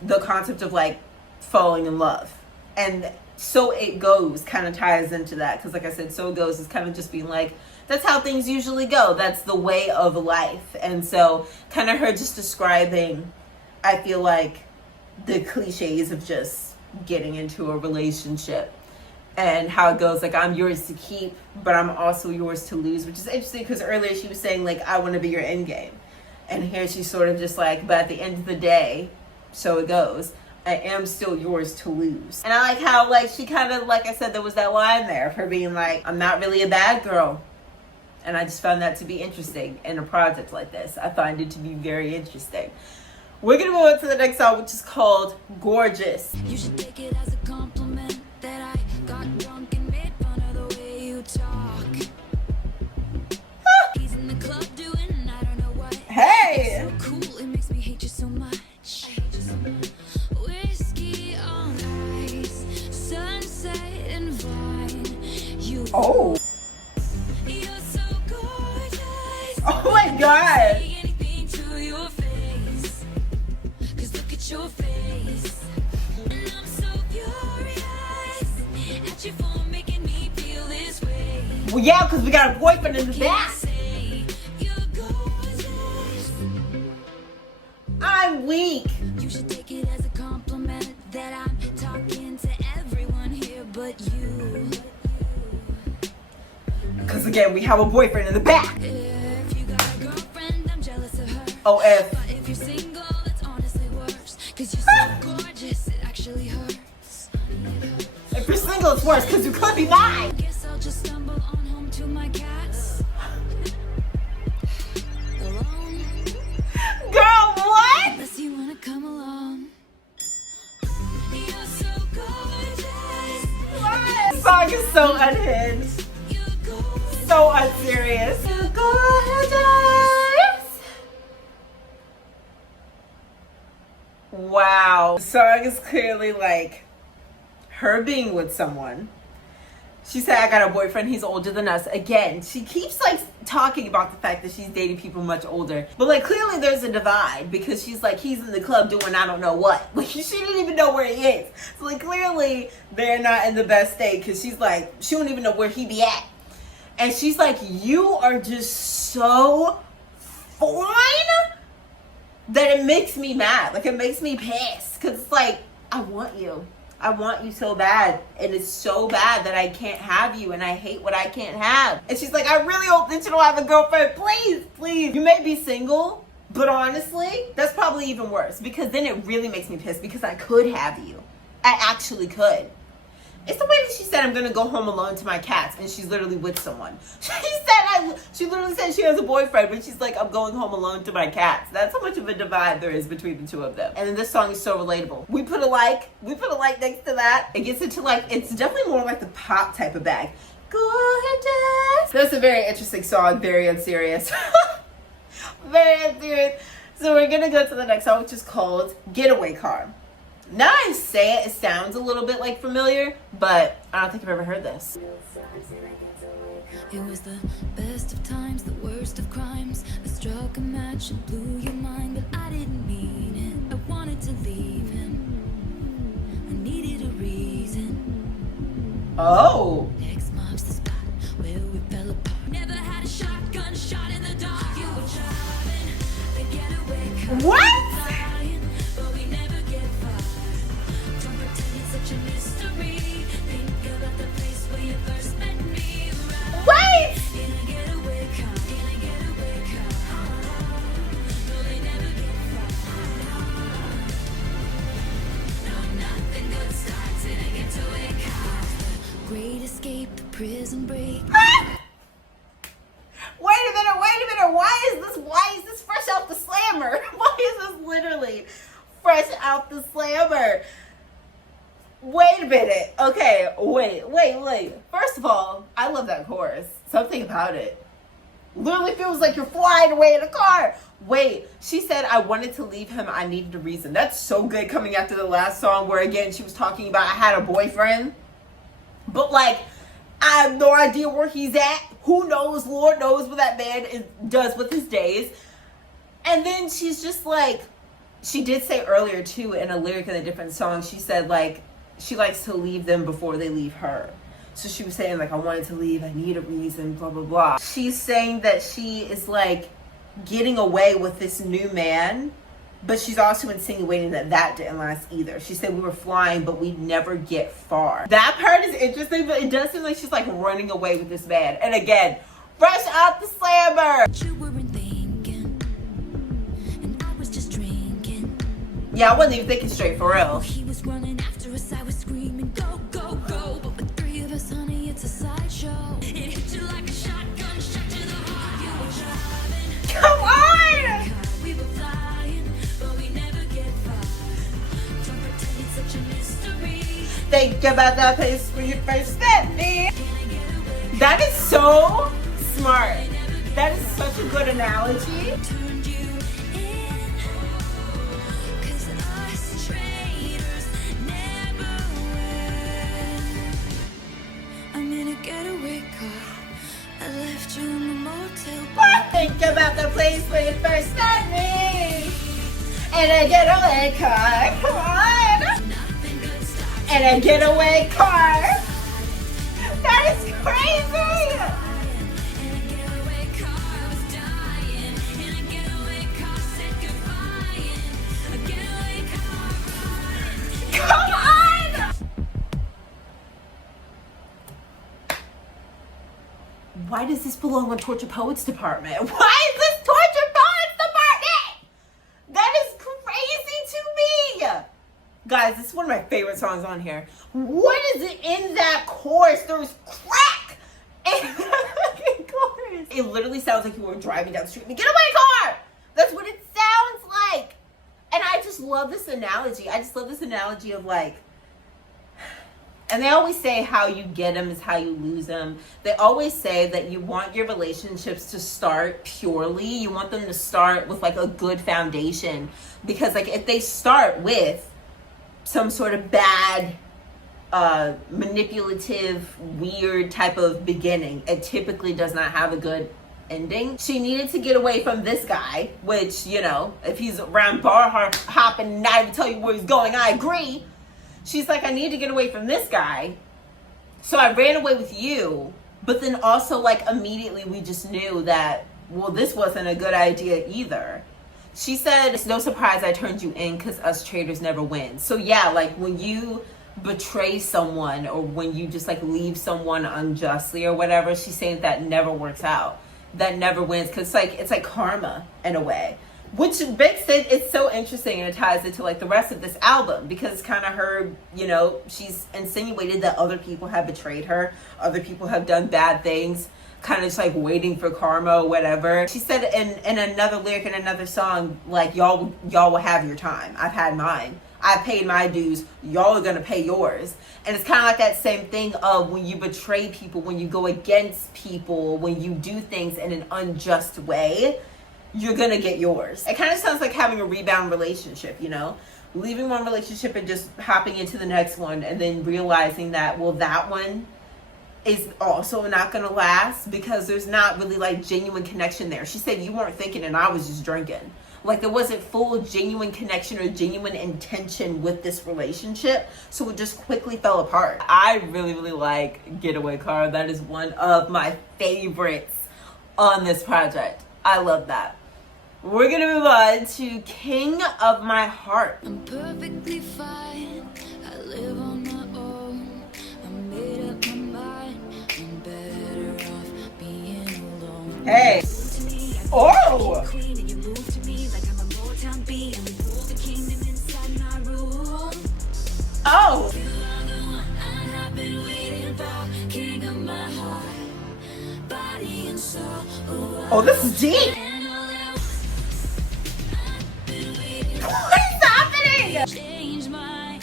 the concept of like falling in love. And So It Goes kind of ties into that, because like I said, So It Goes is kind of just being like, that's how things usually go. That's the way of life. And so kind of her just describing, I feel like, the cliches of just getting into a relationship. and how it goes, like, I'm yours to keep, but I'm also yours to lose, which is interesting because earlier she was saying, like, I want to be your end game. And here she's sort of just like, but at the end of the day, so it goes, I am still yours to lose. And I like how, like, she kind of, like I said, there was that line there of her being like, I'm not really a bad girl. And I just found that to be interesting in a project like this. I find it to be very interesting. We're going to move on to the next song, which is called Gorgeous. You should take it as a compliment that I got drunk and made fun of the way you talk. He's in the club doing I don't know what. Hey! So cool, it makes me hate you so much. Whiskey on ice, sunset and vine. You Oh. You're so gorgeous. Oh my God. Say anything to your face. 'Cause look at your face. And I'm so furious at you for making me feel this way. Well, yeah, because we got a boyfriend in the back. Say you're gorgeous. I'm weak. You should take it as a compliment that I'm talking to everyone here but you. Because again, we have a boyfriend in the back. If you got a girlfriend, I'm jealous of her. Oh, if. But if you're single, it's honestly worse. 'Cause you're so gorgeous, it actually hurts. If you're single, it's worse because you could be mine. Guess I'll just stumble on home to my cats. Alone, Girl, what? unless you wanna come along. You're so gorgeous. This song is so unhinged. You're gorgeous. So unserious. You're gorgeous. Wow. The song is clearly like her being with someone. She said, I got a boyfriend, he's older than us. Again, she keeps like talking about the fact that she's dating people much older. But like clearly there's a divide because she's like, he's in the club doing I don't know what. Like she didn't even know where he is. So like clearly they're not in the best state because she's like, she don't even know where he be at. And she's like, you are just so fine that it makes me mad. Like it makes me pissed because it's like, I want you. I want you so bad, and it's so bad that I can't have you, and I hate what I can't have. And she's like, I really hope that you don't have a girlfriend. Please, please. You may be single, but honestly, that's probably even worse because then it really makes me pissed because I could have you. I actually could. It's the way that she said, I'm going to go home alone to my cats, and she's literally with someone. She literally said she has a boyfriend, but she's like, I'm going home alone to my cats. That's how much of a divide there is between the two of them. And then this song is so relatable. We put a like next to that. It gets into like, it's definitely more like the pop type of bag. Gorgeous. That's a very interesting song, very unserious. Very unserious. So we're going to go to the next song, which is called Getaway Car. Now I say it, it sounds a little bit like familiar, but I don't think I've ever heard this. It was the best of times, the worst of crimes. I struck a match and blew your mind, but I didn't mean it. I wanted to leave him. I needed a reason. Oh. X marks the spot where we fell apart. Never had a shotgun shot in the dark. You were driving the getaway car. What? But we never get far. Don't pretend it's such a mystery. Think about the place where you first met me. Wait! In a getaway car, in a getaway car. No, they never get far. No, nothing good starts in a getaway car. Great escape, the prison break. Wait a minute. Why is this fresh out the slammer? Why is this literally fresh out the slammer? Wait a minute. Okay, wait. First of all, I love that chorus. Something about it. Literally feels like you're flying away in a car. Wait, she said, I wanted to leave him. I needed a reason. That's so good coming after the last song where, again, she was talking about I had a boyfriend. But, like, I have no idea where he's at. Who knows? Lord knows what that man does with his days. And then she's just like, she did say earlier, too, in a lyric in a different song, she said, like, she likes to leave them before they leave her. So she was saying, like, I wanted to leave, I need a reason, blah, blah, blah. She's saying that she is, like, getting away with this new man But she's also insinuating that that didn't last either. She said we were flying, but we'd never get far. That part is interesting, but it does seem like she's like running away with this man. And again, fresh out the slammer. You weren't thinking, and I was just drinking. Yeah, I wasn't even thinking straight, for real. He was running after us, I was screaming, go, go, go. But with three of us, honey, it's a sideshow. It hit you like a shotgun, shot to the heart. You were driving, Come on! we were flying, but we never get far. Don't pretend it's such a mystery. Think about that place where you first met me. That is so smart. That is such a good analogy. Turned you in, 'cause us traitors never win. I'm in a getaway car. I left you in the motel bar. Think about the place where you first met me. In a getaway car. Come on. Nothing good starts. In a getaway car. That is crazy. In a getaway car, I was dying. In a getaway car, said goodbye. In a getaway car, Come on. Why does this belong on Torture Poets Department? Why is this Torture Poets Department? That is crazy to me. Guys, this is one of my favorite songs on here. What is it in that chorus? There's crack in that fucking chorus. It literally sounds like you were driving down the street in a getaway car. That's what it sounds like. And I just love this analogy. I just love this analogy of like, and they always say how you get them is how you lose them. They always say that you want your relationships to start purely. You want them to start with like a good foundation. Because like if they start with some sort of bad, manipulative, weird type of beginning, it typically does not have a good ending. She needed to get away from this guy, which, you know, if he's around bar hopping and not even tell you where he's going, I agree. She's like, I need to get away from this guy. So I ran away with you. But then also like immediately we just knew that, well, this wasn't a good idea either. She said, it's no surprise I turned you in because us traitors never win. So yeah, like when you betray someone or when you just like leave someone unjustly or whatever, she's saying that never works out. That never wins because it's like karma in a way. Which makes it, it's so interesting, and it ties it to like the rest of this album because it's kind of her, you know, she's insinuated that other people have betrayed her, other people have done bad things, kind of just like waiting for karma or whatever. She said in another lyric in another song, like y'all will have your time. I've had mine. I paid my dues. Y'all are gonna pay yours. And it's kind of like that same thing of when you betray people, when you go against people, when you do things in an unjust way, you're gonna get yours. It kind of sounds like having a rebound relationship, you know? Leaving one relationship and just hopping into the next one and then realizing that, well, that one is also not gonna last because there's not really like genuine connection there. She said you weren't thinking and I was just drinking. Like there wasn't full genuine connection or genuine intention with this relationship. So it just quickly fell apart. I really, really like Getaway Car. That is one of my favorites on this project. I love that. We're gonna move on to King of My Heart. I'm perfectly fine. I live on my own. I made up my mind. I'm better off being alone. Hey. Oh. Queen and you move to me like I'm a Motown bee and we rule the kingdom inside my room. Oh. You are the one I have been waiting for. King of my heart, body and soul. Oh, this is deep. What is happening? Change my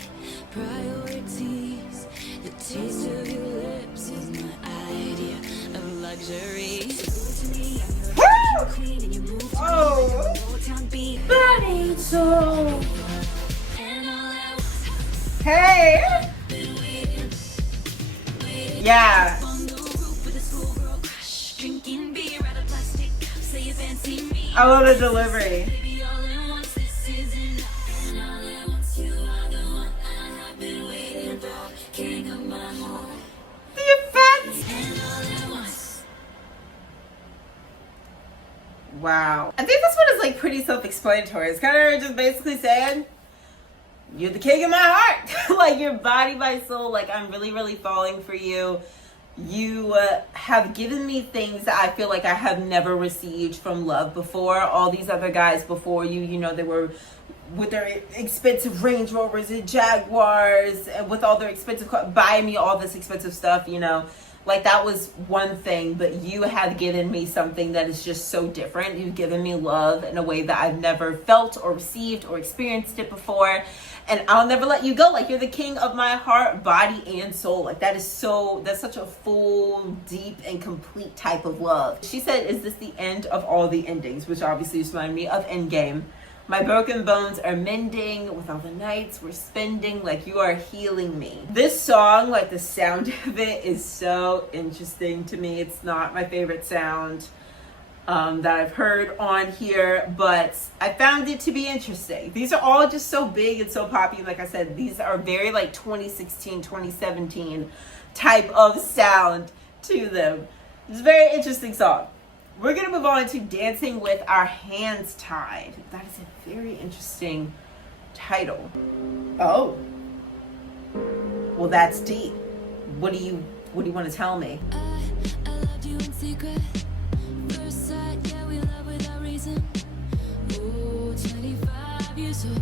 priorities. The taste of your lips is my idea of luxury. Woo! Queen and you move to Oh. me like a Motown bee. Body and soul. And all at once, Hey. Yeah. on the roof with a schoolgirl crush, drinking beer out of plastic cups. Say you fancy me. I love the delivery. Baby, all at once, this is enough. And all at once, you are the one I have been waiting for. King of my heart. The effects. And all at once. Wow. I think this one is like pretty self-explanatory. It's kind of just basically saying, you're the king of my heart. Like your body, my soul. Like I'm really, really falling for you. You have given me things that I feel like I have never received from love before. All these other guys before you, you know, they were with their expensive Range Rovers and Jaguars and with all their expensive buying me all this expensive stuff, you know. Like that was one thing, but you have given me something that is just so different. You've given me love in a way that I've never felt or received or experienced it before. And I'll never let you go. Like you're the king of my heart, body, and soul. Like that's such a full, deep, and complete type of love. She said, is this the end of all the endings? Which obviously just reminded me of Endgame. My broken bones are mending with all the nights we're spending. Like you are healing me. This song, like the sound of it is so interesting to me. It's not my favorite sound that I've heard on here, but I found it to be interesting. These are all just so big and so poppy. Like I said, these are very like 2016, 2017 type of sound to them. It's a very interesting song. We're going to move on to Dancing with Our Hands Tied. That is a very interesting title. Oh. Well, that's deep. What do you want to tell me? I loved you in secret. First sight, yeah, we love without reason. Oh, 25 years old.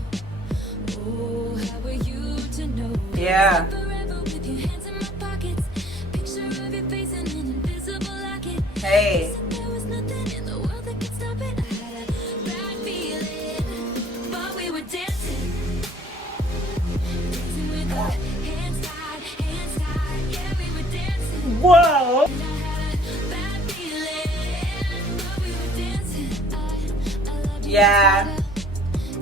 Oh, how were you to know? Yeah. Forever with your hands in my pockets. Picture of your face in an invisible locket. Hey. There was nothing in the world that could stop it. I had a bad feeling, but we were dancing. Dancing with our hands tied, yeah, we were dancing. Whoa. And I had a bad feeling, but we were dancing. I loved you. Yeah.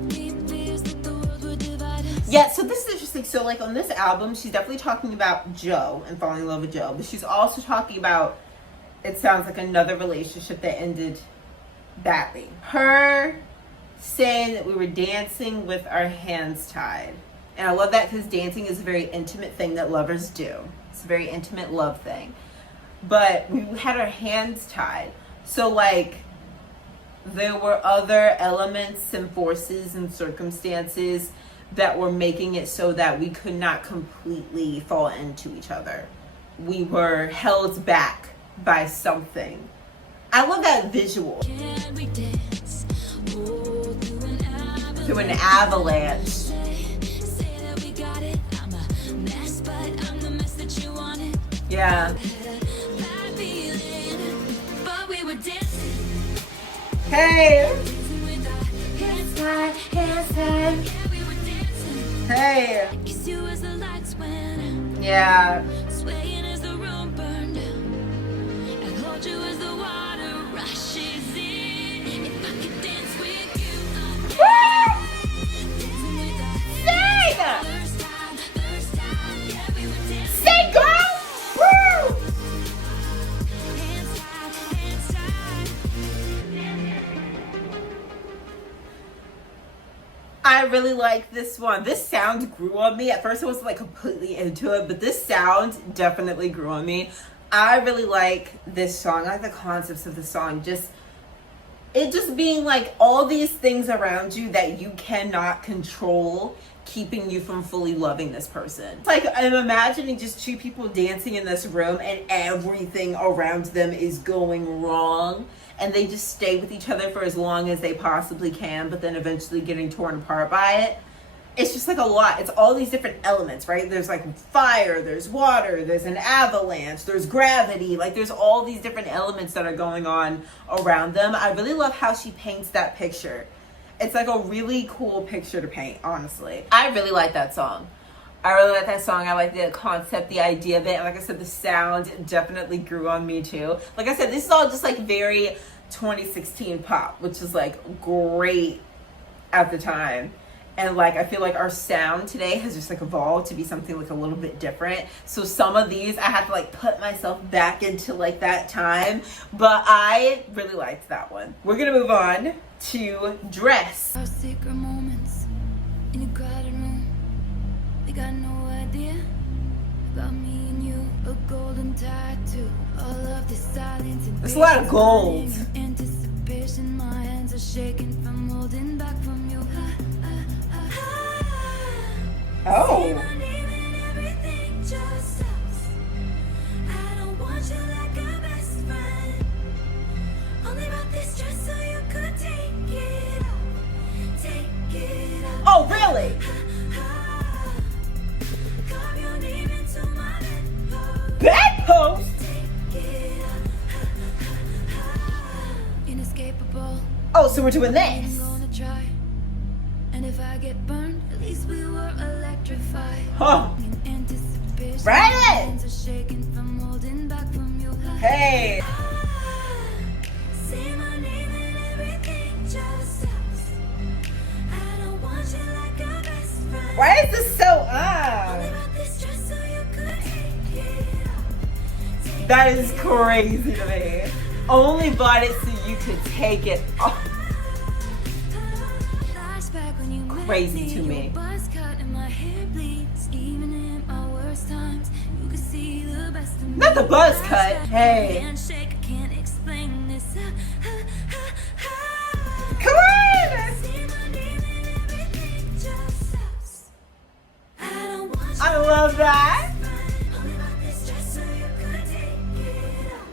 Deep fears that the world would divide us. Yeah, so this is interesting. So like on this album, she's definitely talking about Joe and falling in love with Joe, but she's also talking about, it sounds like, another relationship that ended badly. Her saying that we were dancing with our hands tied. And I love that because dancing is a very intimate thing that lovers do. It's a very intimate love thing. But we had our hands tied. So like there were other elements and forces and circumstances that were making it so that we could not completely fall into each other. We were held back by something. I love that visual. Can we dance? Oh, Through an avalanche. Say that we got it. I'm a mess, but I'm the mess that you wanted. Yeah. Bad feeling, but we were dancing. Hey. Dancing with our hands tied. Yeah, we were dancing. Hey. Kiss you as the lights went out. Yeah. Swaying as the room burned down. And hold you as the water rushes in. If I could dance with you, dancing with our Sing. first time, yeah, we were dancing. Sing, girl. Woo. Hands tied. I really like this one. This sound grew on me. At first I was like completely into it, but this sound definitely grew on me. I really like this song. I like the concepts of the song. It just being like all these things around you that you cannot control, keeping you from fully loving this person. It's like I'm imagining just two people dancing in this room and everything around them is going wrong. And they just stay with each other for as long as they possibly can, but then eventually getting torn apart by it. It's just like a lot. It's all these different elements, right? There's like fire, there's water, there's an avalanche, there's gravity. Like there's all these different elements that are going on around them. I really love how she paints that picture. It's like a really cool picture to paint, honestly. I really like that song. I really like that song. I like the concept, the idea of it. And like I said, the sound definitely grew on me too. Like I said, this is all just like very 2016 pop, which is like great at the time. And like I feel like our sound today has just like evolved to be something like a little bit different. So some of these I have to like put myself back into like that time. But I really liked that one. We're gonna move on to Dress. Our secret moments in a crowded room. They got no idea about me and you. A golden tattoo. All of the silence and There's a lot of gold. anticipation. My shaking from holding back from you. Oh. Say my name and everything just stops. I don't want you like a best friend. Only wrote this just so you could take it off. Take it off. Oh, really? Carve your name into my bedpost. Bedpost? Take it off. Inescapable. Oh, so we're doing I'm this. gonna try. And if I get burned, at least we were electrified. Huh. In anticipation, Right. my hands are shaking from holding back from you. Hey. Say my name and everything just stops. I don't want you like a best friend. Why is this so Only wrote this just so you could take it off. That is crazy to me. Only bought it so you could take it off. Flashback when you met Crazy to me. Your buzz cut and my hair bleeds. Even in my worst times, you could see the best of me. Not the buzz cut. Flashback, Hey. handshake, I can't explain this. Come on. Say my name and everything just stops. I don't want you I love that. only wrote this just so you could take it off.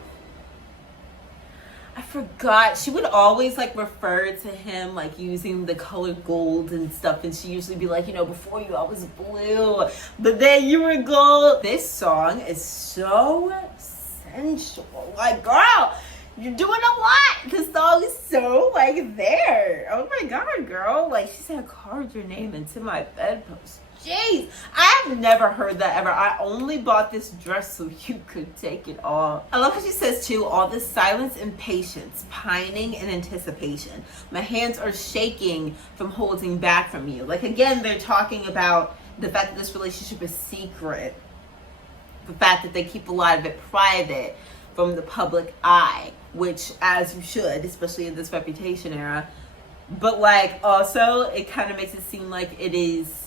I forgot. She would always like refer to him like using the color gold and stuff, and she usually be like, you know, before you I was blue, but then you were gold. This song is so sensual. Like, girl, you're doing a lot. This song is so like there. Oh my god, girl. Like she said, carve your name into my bedpost. Jeez, I have never heard that ever. I only bought this dress so you could take it off. I love what she says too, all this silence and patience, pining and anticipation. My hands are shaking from holding back from you. Like again, they're talking about the fact that this relationship is secret. The fact that they keep a lot of it private from the public eye, which as you should, especially in this Reputation era. But like also, it kind of makes it seem like it is,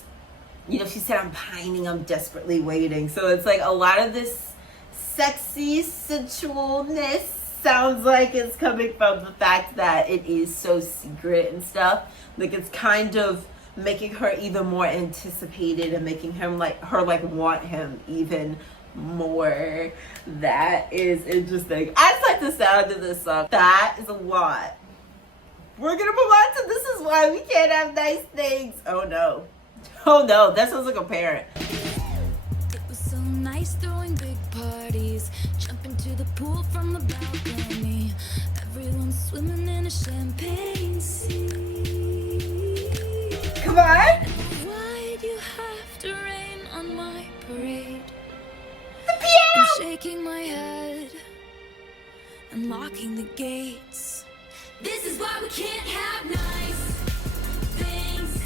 you know, she said, I'm pining, I'm desperately waiting. So it's like a lot of this sexy sensualness sounds like it's coming from the fact that it is so secret and stuff. Like it's kind of making her even more anticipated and making him like her like want him even more. That is interesting. I just like the sound of this song. That is a lot. We're gonna move on to This Is Why We Can't Have Nice Things. Oh no. Oh no, that sounds like a parent. It was so nice throwing big parties, jumping to the pool from the balcony. Everyone swimming in a champagne sea. Come on. Why'd you have to rain on my parade? The piano. I'm shaking my head and locking the gates. This is why we can't have nice things.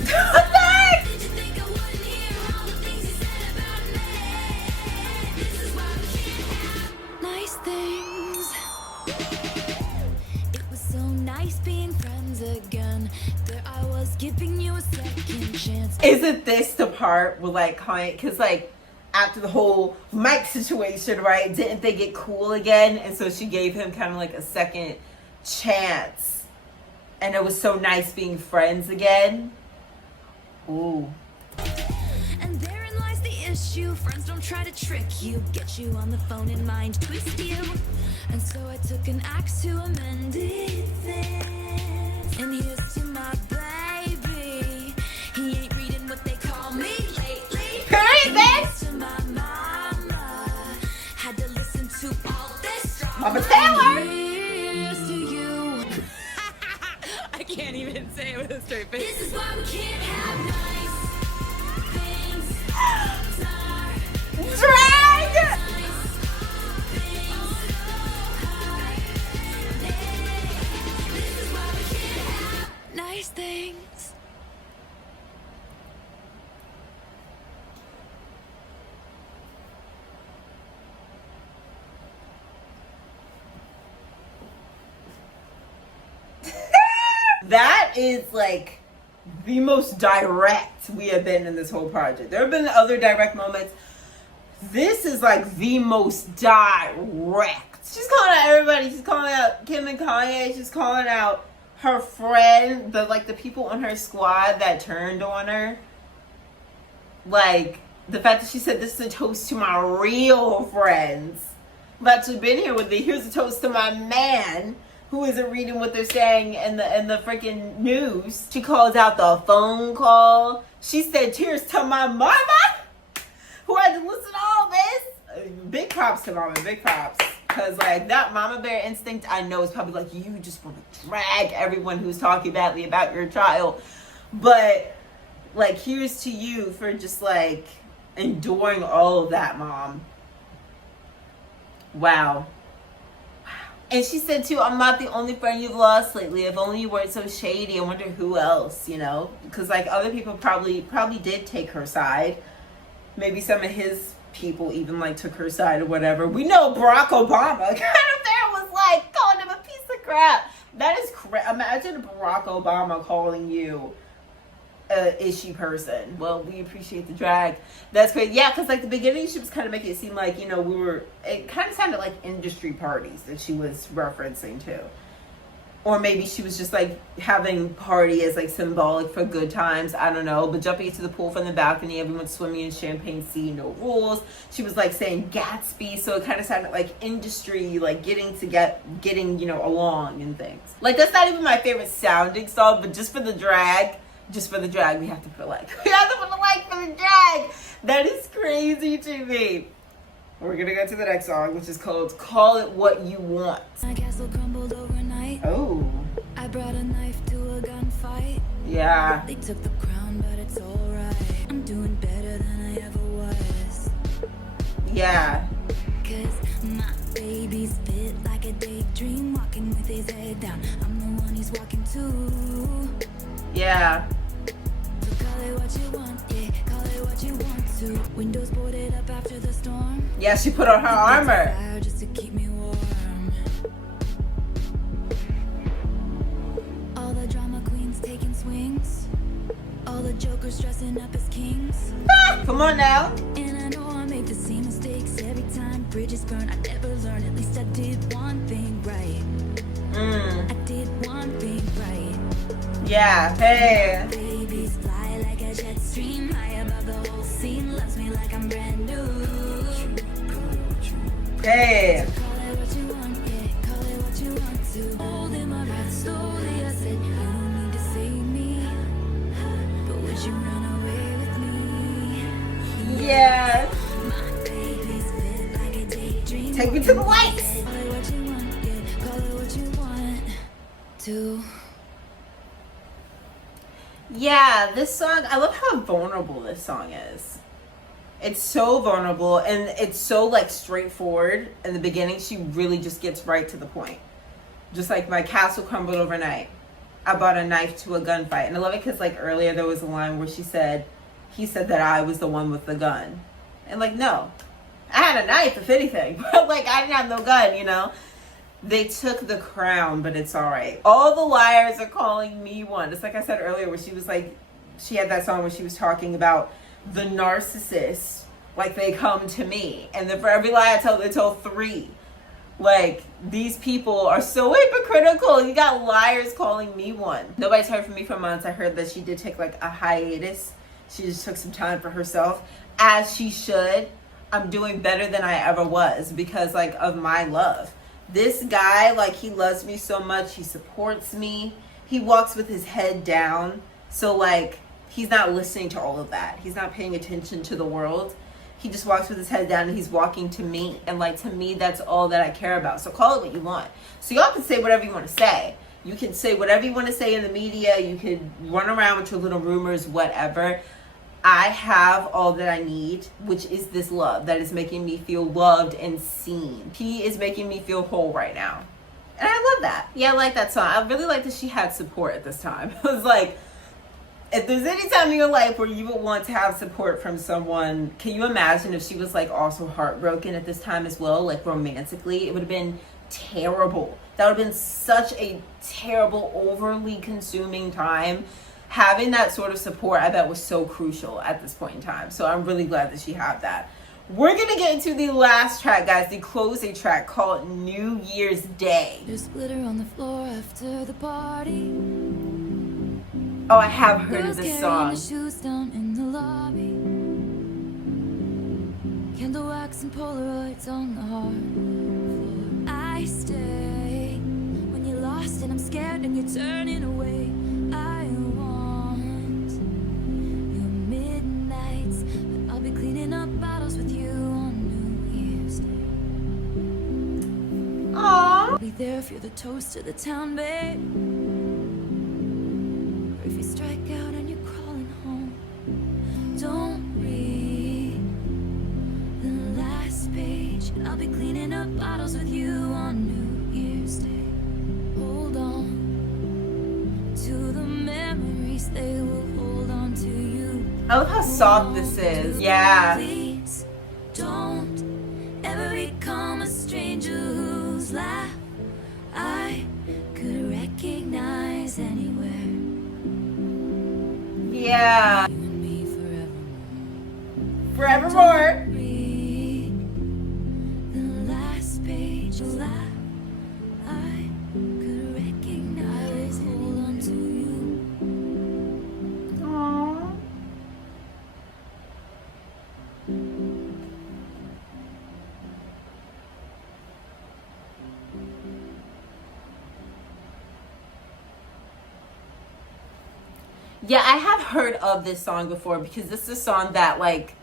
What the heck? Did you think I wouldn't hear all the things you said about me? This is why we can't have nice things. It was so nice being friends again. There I was giving you a second chance. Isn't this the part where like Kanye, because like after the whole Mike situation, right, didn't they get cool again? And so she gave him kind of like a second chance. And it was so nice being friends again. Ooh. And therein lies the issue. Friends don't try to trick you, get you on the phone and mind twist you. And so I took an axe to amend it then. And here's to my baby. He ain't reading what they call me lately. Period, And here's to my mama. Had to listen to all this drama. Mama Taylor. Here's to you. I can't even say it with a straight face. This is why we can't have nice things. Drag! Nice things. That is like the most direct we have been in this whole project. There have been other direct moments. This is like the most direct. She's calling out everybody. She's calling out Kim and Kanye. She's calling out her friend, the people on her squad that turned on her, like the fact that she said this is a toast to my real friends. I've actually been here with me. Here's a toast to my man who isn't reading what they're saying in the freaking news. She calls out the phone call. She said cheers to my mama who had to listen to all this. Big props to mama, big props. Because like that mama bear instinct, I know is probably like, you just want to drag everyone who's talking badly about your child. But like, here's to you for just like enduring all of that, mom. Wow. And she said too, I'm not the only friend you've lost lately. If only you weren't so shady. I wonder who else, you know? Because like other people probably did take her side. Maybe some of his people even like took her side or whatever. We know Barack Obama kind of there was like calling him a piece of crap. That is correct. Imagine Barack Obama calling you a ishy person. Well, we appreciate the drag. That's great. Yeah, because like the beginning she was kind of making it seem like, you know, it kind of sounded like industry parties that she was referencing to. Or maybe she was just like having party as like symbolic for good times. I don't know. But jumping into the pool from the balcony, everyone's swimming in champagne sea, no rules. She was like saying Gatsby, so it kind of sounded like industry, like getting, you know, along and things. Like that's not even my favorite sounding song, but just for the drag, we have to put a like. We have to put a like for the drag. That is crazy to me. We're gonna go to the next song, which is called Call It What You Want. My castle crumbled overnight. Oh. I brought a knife to a gunfight. Yeah. They took the crown, but it's alright. I'm doing better than I ever was. Yeah. Cause my baby's fit like a daydream, walking with his head down. I'm the one he's walking to. Yeah. So call it what you want, yeah. Call it what you want to. Windows boarded up after the storm. Yeah, she put on her armor. Fire just to keep me warm. All the drama queens taking swings. All the jokers dressing up as kings. Come on now. And I know I make the same mistakes every time. Bridges burn, I never learn. At least I did one thing right. I did one thing right. Yeah. Hey. Babies fly like a jet stream, high above the whole scene. Loves me like I'm brand new. Hey. Call it what you want, yeah. Call it what you want to. Holding my breath slowly, I said, you don't need to save me, but would you run away with me? Yeah. My baby's fit like a daydream. Take me to the lights. Call it what you want, yeah. Call it what you want to. Yeah, this song, I love how vulnerable this song is. It's so vulnerable and it's so like straightforward. In the beginning, she really just gets right to the point. Just like my castle crumbled overnight. I brought a knife to a gunfight. And I love it because like earlier there was a line where he said that I was the one with the gun. And like, no, I had a knife if anything, but like I didn't have no gun, you know? They took the crown, but it's all right. All the liars are calling me one. It's like I said earlier where she was like, she had that song where she was talking about the narcissist, like they come to me. And then for every lie I tell, they tell 3. Like, these people are so hypocritical. You got liars calling me one. Nobody's heard from me for months. I heard that she did take like a hiatus. She just took some time for herself, as she should. I'm doing better than I ever was because like of my love. This guy, like, he loves me so much. He supports me. He walks with his head down. So, like, he's not listening to all of that. He's not paying attention to the world. He just walks with his head down and he's walking to me. And, like, to me, that's all that I care about. So call it what you want. So y'all can say whatever you want to say. You can say whatever you want to say in the media. You could run around with your little rumors, whatever. I have all that I need, which is this love that is making me feel loved and seen. He is making me feel whole right now. And I love that. Yeah, I like that song. I really like that she had support at this time. It was like, if there's any time in your life where you would want to have support from someone, can you imagine if she was like also heartbroken at this time as well, like romantically? It would have been terrible. That would have been such a terrible, overly consuming time. Having that sort of support, I bet, was so crucial at this point in time. So I'm really glad that she had that. We're gonna get into the last track, guys, the closing track called New Year's Day. There's glitter on the floor after the party. Oh, I have heard of Girls this carrying song. the shoes down in the lobby. Candle wax and Polaroids on the hard floor. I stay when you're lost and I'm scared and you're turning away. I want your midnights, but I'll be cleaning up bottles with you on New Year's Day. Aww. I'll be there if you're the toast of the town, babe. Or if you strike out and you're crawling home. Don't read the last page. I'll be cleaning up bottles with you on New Year's Day. Hold on to the memories, they will hold on to you. I love how soft this is. Yeah. Please don't ever become a stranger whose laugh I could recognize anywhere. Yeah. You and me forevermore. Forevermore. Read the last page of laugh I could recognize. Hold on to you. Aww. Yeah, I have heard of this song before because this is a song that, like,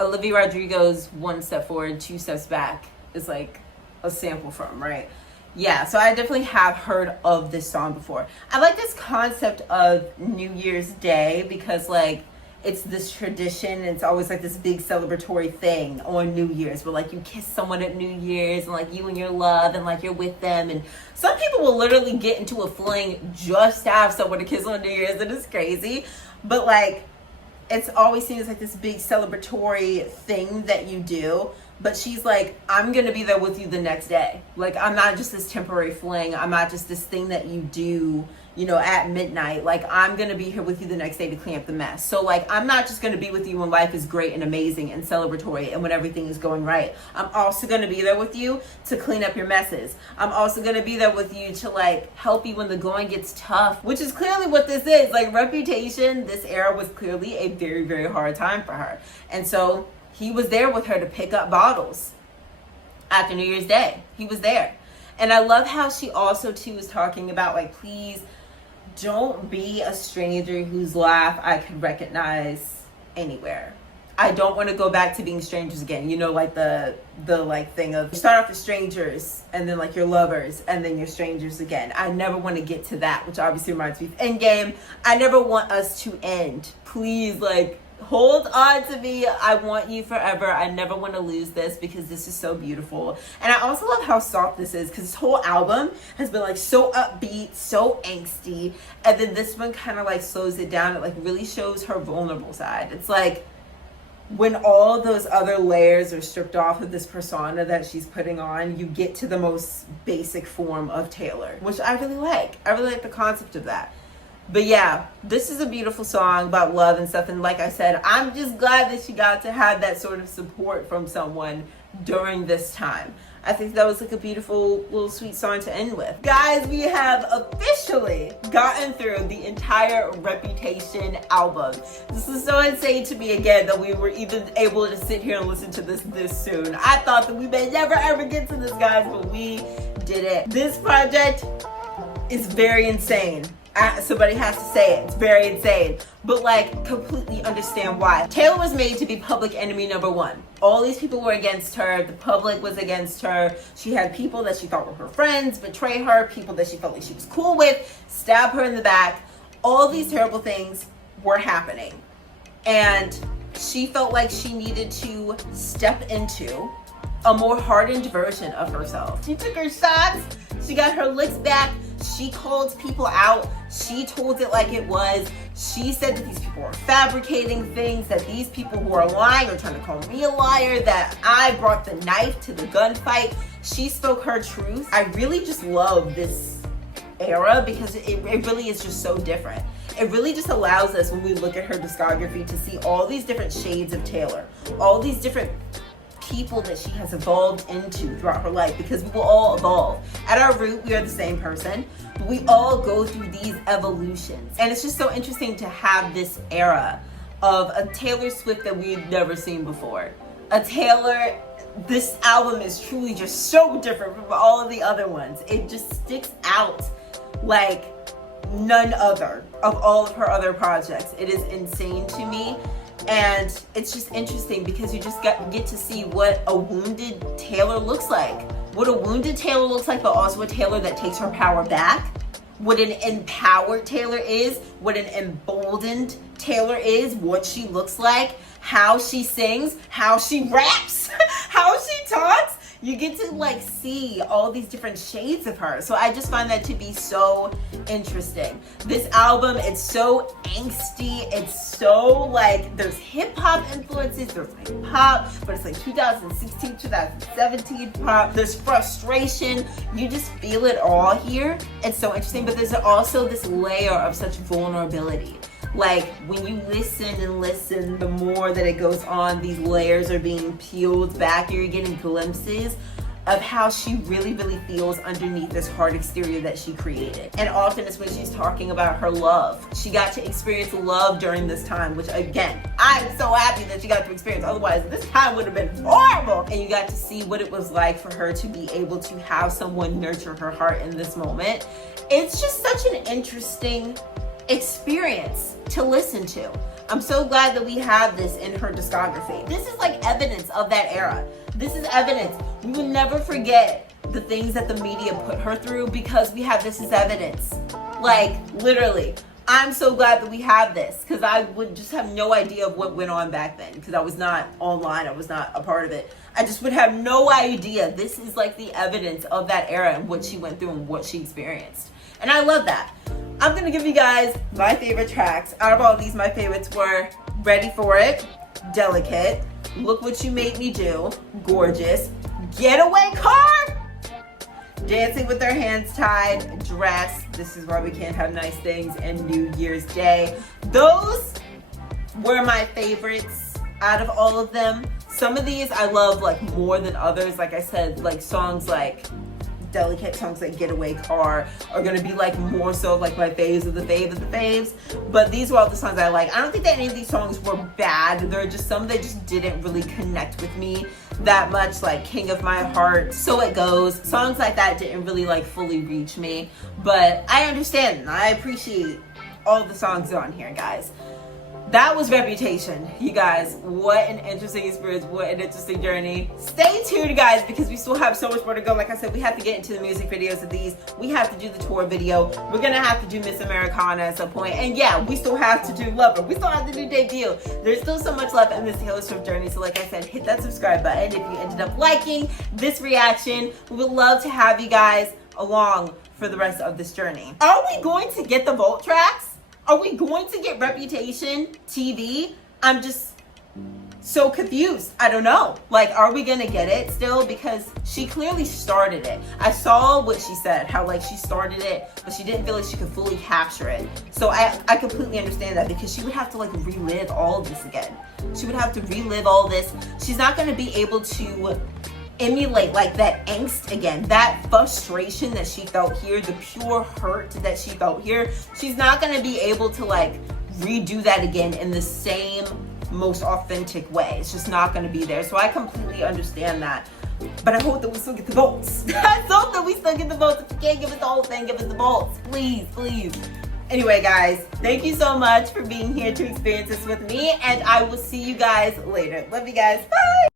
Olivia Rodrigo's One Step Forward, Two Steps Back is like a sample from, right? Yeah, so I definitely have heard of this song before. I like this concept of New Year's Day because, like, it's this tradition. It's always like this big celebratory thing on New Year's where, like, you kiss someone at New Year's and, like, you and your love and, like, you're with them. And some people will literally get into a fling just to have someone to kiss on New Year's, and it's crazy. But, like, it's always seen as, like, this big celebratory thing that you do. But she's like, I'm going to be there with you the next day. Like, I'm not just this temporary fling. I'm not just this thing that you do, you know, at midnight. Like, I'm going to be here with you the next day to clean up the mess. So, like, I'm not just going to be with you when life is great and amazing and celebratory and when everything is going right. I'm also going to be there with you to clean up your messes. I'm also going to be there with you to, like, help you when the going gets tough, which is clearly what this is. Like, Reputation, this era was clearly a very, very hard time for her. And so he was there with her to pick up bottles after New Year's Day. He was there. And I love how she also, too, was talking about, like, please don't be a stranger whose laugh I could recognize anywhere. I don't want to go back to being strangers again. You know, like the like thing of you start off as strangers and then, like, you're lovers and then you're strangers again. I never want to get to that, which obviously reminds me of Endgame. I never want us to end. Please, like, hold on to me. I want you forever. I never want to lose this because this is so beautiful. And I also love how soft this is because this whole album has been, like, so upbeat, so angsty. And then this one kind of, like, slows it down. It, like, really shows her vulnerable side. It's like when all those other layers are stripped off of this persona that she's putting on, you get to the most basic form of Taylor, which I really like. I really like the concept of that. But yeah, this is a beautiful song about love and stuff. And like I said, I'm just glad that she got to have that sort of support from someone during this time. I think that was, like, a beautiful little sweet song to end with. Guys, we have officially gotten through the entire Reputation album. This is so insane to me again that we were even able to sit here and listen to this soon. I thought that we may never ever get to this, guys, but we did it. This project is very insane. Somebody has to say it. It's very insane. But, like, completely understand why. Taylor was made to be public enemy number one. All these people were against her. The public was against her. She had people that she thought were her friends betray her. People that she felt like she was cool with stab her in the back. All these terrible things were happening. And she felt like she needed to step into a more hardened version of herself. She took her shots. She got her licks back. She called people out. She told it like it was. She said that these people were fabricating things, that these people who are lying are trying to call me a liar, that I brought the knife to the gunfight. She spoke her truth. I really just love this era because it really is just so different. It really just allows us, when we look at her discography, to see all these different shades of Taylor, all these different people that she has evolved into throughout her life, because we will all evolve. At our root, we are the same person, but we all go through these evolutions. And it's just so interesting to have this era of a Taylor Swift that we've never seen before. This album is truly just so different from all of the other ones. It just sticks out like none other of all of her other projects. It is insane to me. And it's just interesting because you just get to see what a wounded Taylor looks like. What a wounded Taylor looks like, but also a Taylor that takes her power back. What an empowered Taylor is, what an emboldened Taylor is, what she looks like, how she sings, how she raps, how she talks. You get to like see all these different shades of her. So I just find that to be so interesting. This album, it's so angsty. It's so like, there's hip hop influences, there's like pop, but it's like 2016, 2017 pop. There's frustration. You just feel it all here. It's so interesting, but there's also this layer of such vulnerability. Like when you listen and listen, the more that it goes on, these layers are being peeled back. You're getting glimpses of how she really, really feels underneath this hard exterior that she created. And often it's when she's talking about her love. She got to experience love during this time, which again, I'm so happy that she got to experience. Otherwise, this time would have been horrible. And you got to see what it was like for her to be able to have someone nurture her heart in this moment. It's just such an interesting experience to listen to. I'm so glad that we have this in her discography. This is like evidence of that era. This is evidence. We will never forget the things that the media put her through because we have this as evidence. Like literally, I'm so glad that we have this because I would just have no idea of what went on back then because I was not online. I was not a part of it. I just would have no idea. This is like the evidence of that era and what she went through and what she experienced. And I love that. I'm going to give you guys my favorite tracks. Out of all of these, my favorites were Ready For It, Delicate, Look What You Made Me Do, Gorgeous, Getaway Car, Dancing With Their Hands Tied, Dress, This Is Why We Can't Have Nice Things, and New Year's Day. Those were my favorites out of all of them. Some of these I love like more than others. Like I said, like songs like Delicate, songs like Getaway Car are gonna be like more so like my faves of the faves, but these were all the songs I like. I don't think that any of these songs were bad. There are just some that just didn't really connect with me that much, like King of My Heart, So It Goes. Songs like that didn't really like fully reach me, but I understand and I appreciate all the songs on here, guys. That was Reputation, you guys. What an interesting experience, what an interesting journey. Stay tuned, guys, because we still have so much more to go. Like I said, we have to get into the music videos of these. We have to do the tour video. We're gonna have to do Miss Americana at some point. And yeah, we still have to do Lover. We still have to do Debut. There's still so much left in this Taylor Swift journey. So like I said, hit that subscribe button if you ended up liking this reaction. We would love to have you guys along for the rest of this journey. Are we going to get the vault tracks? Are we going to get Reputation TV? I'm just so confused. I don't know. Like, are we gonna get it still? Because she clearly started it. I saw what she said, how like she started it, but she didn't feel like she could fully capture it. So I completely understand that because she would have to like relive all of this again. She would have to relive all this. She's not gonna be able to emulate like that angst again, that frustration that she felt here, the pure hurt that she felt here. She's not going to be able to like redo that again in the same most authentic way. It's just not going to be there. So I completely understand that, but I hope that we still get the votes. I hope that we still get the votes. If you can't give us the whole thing, give us the votes, please. Anyway, guys, thank you so much for being here to experience this with me, and I will see you guys later. Love you guys. Bye.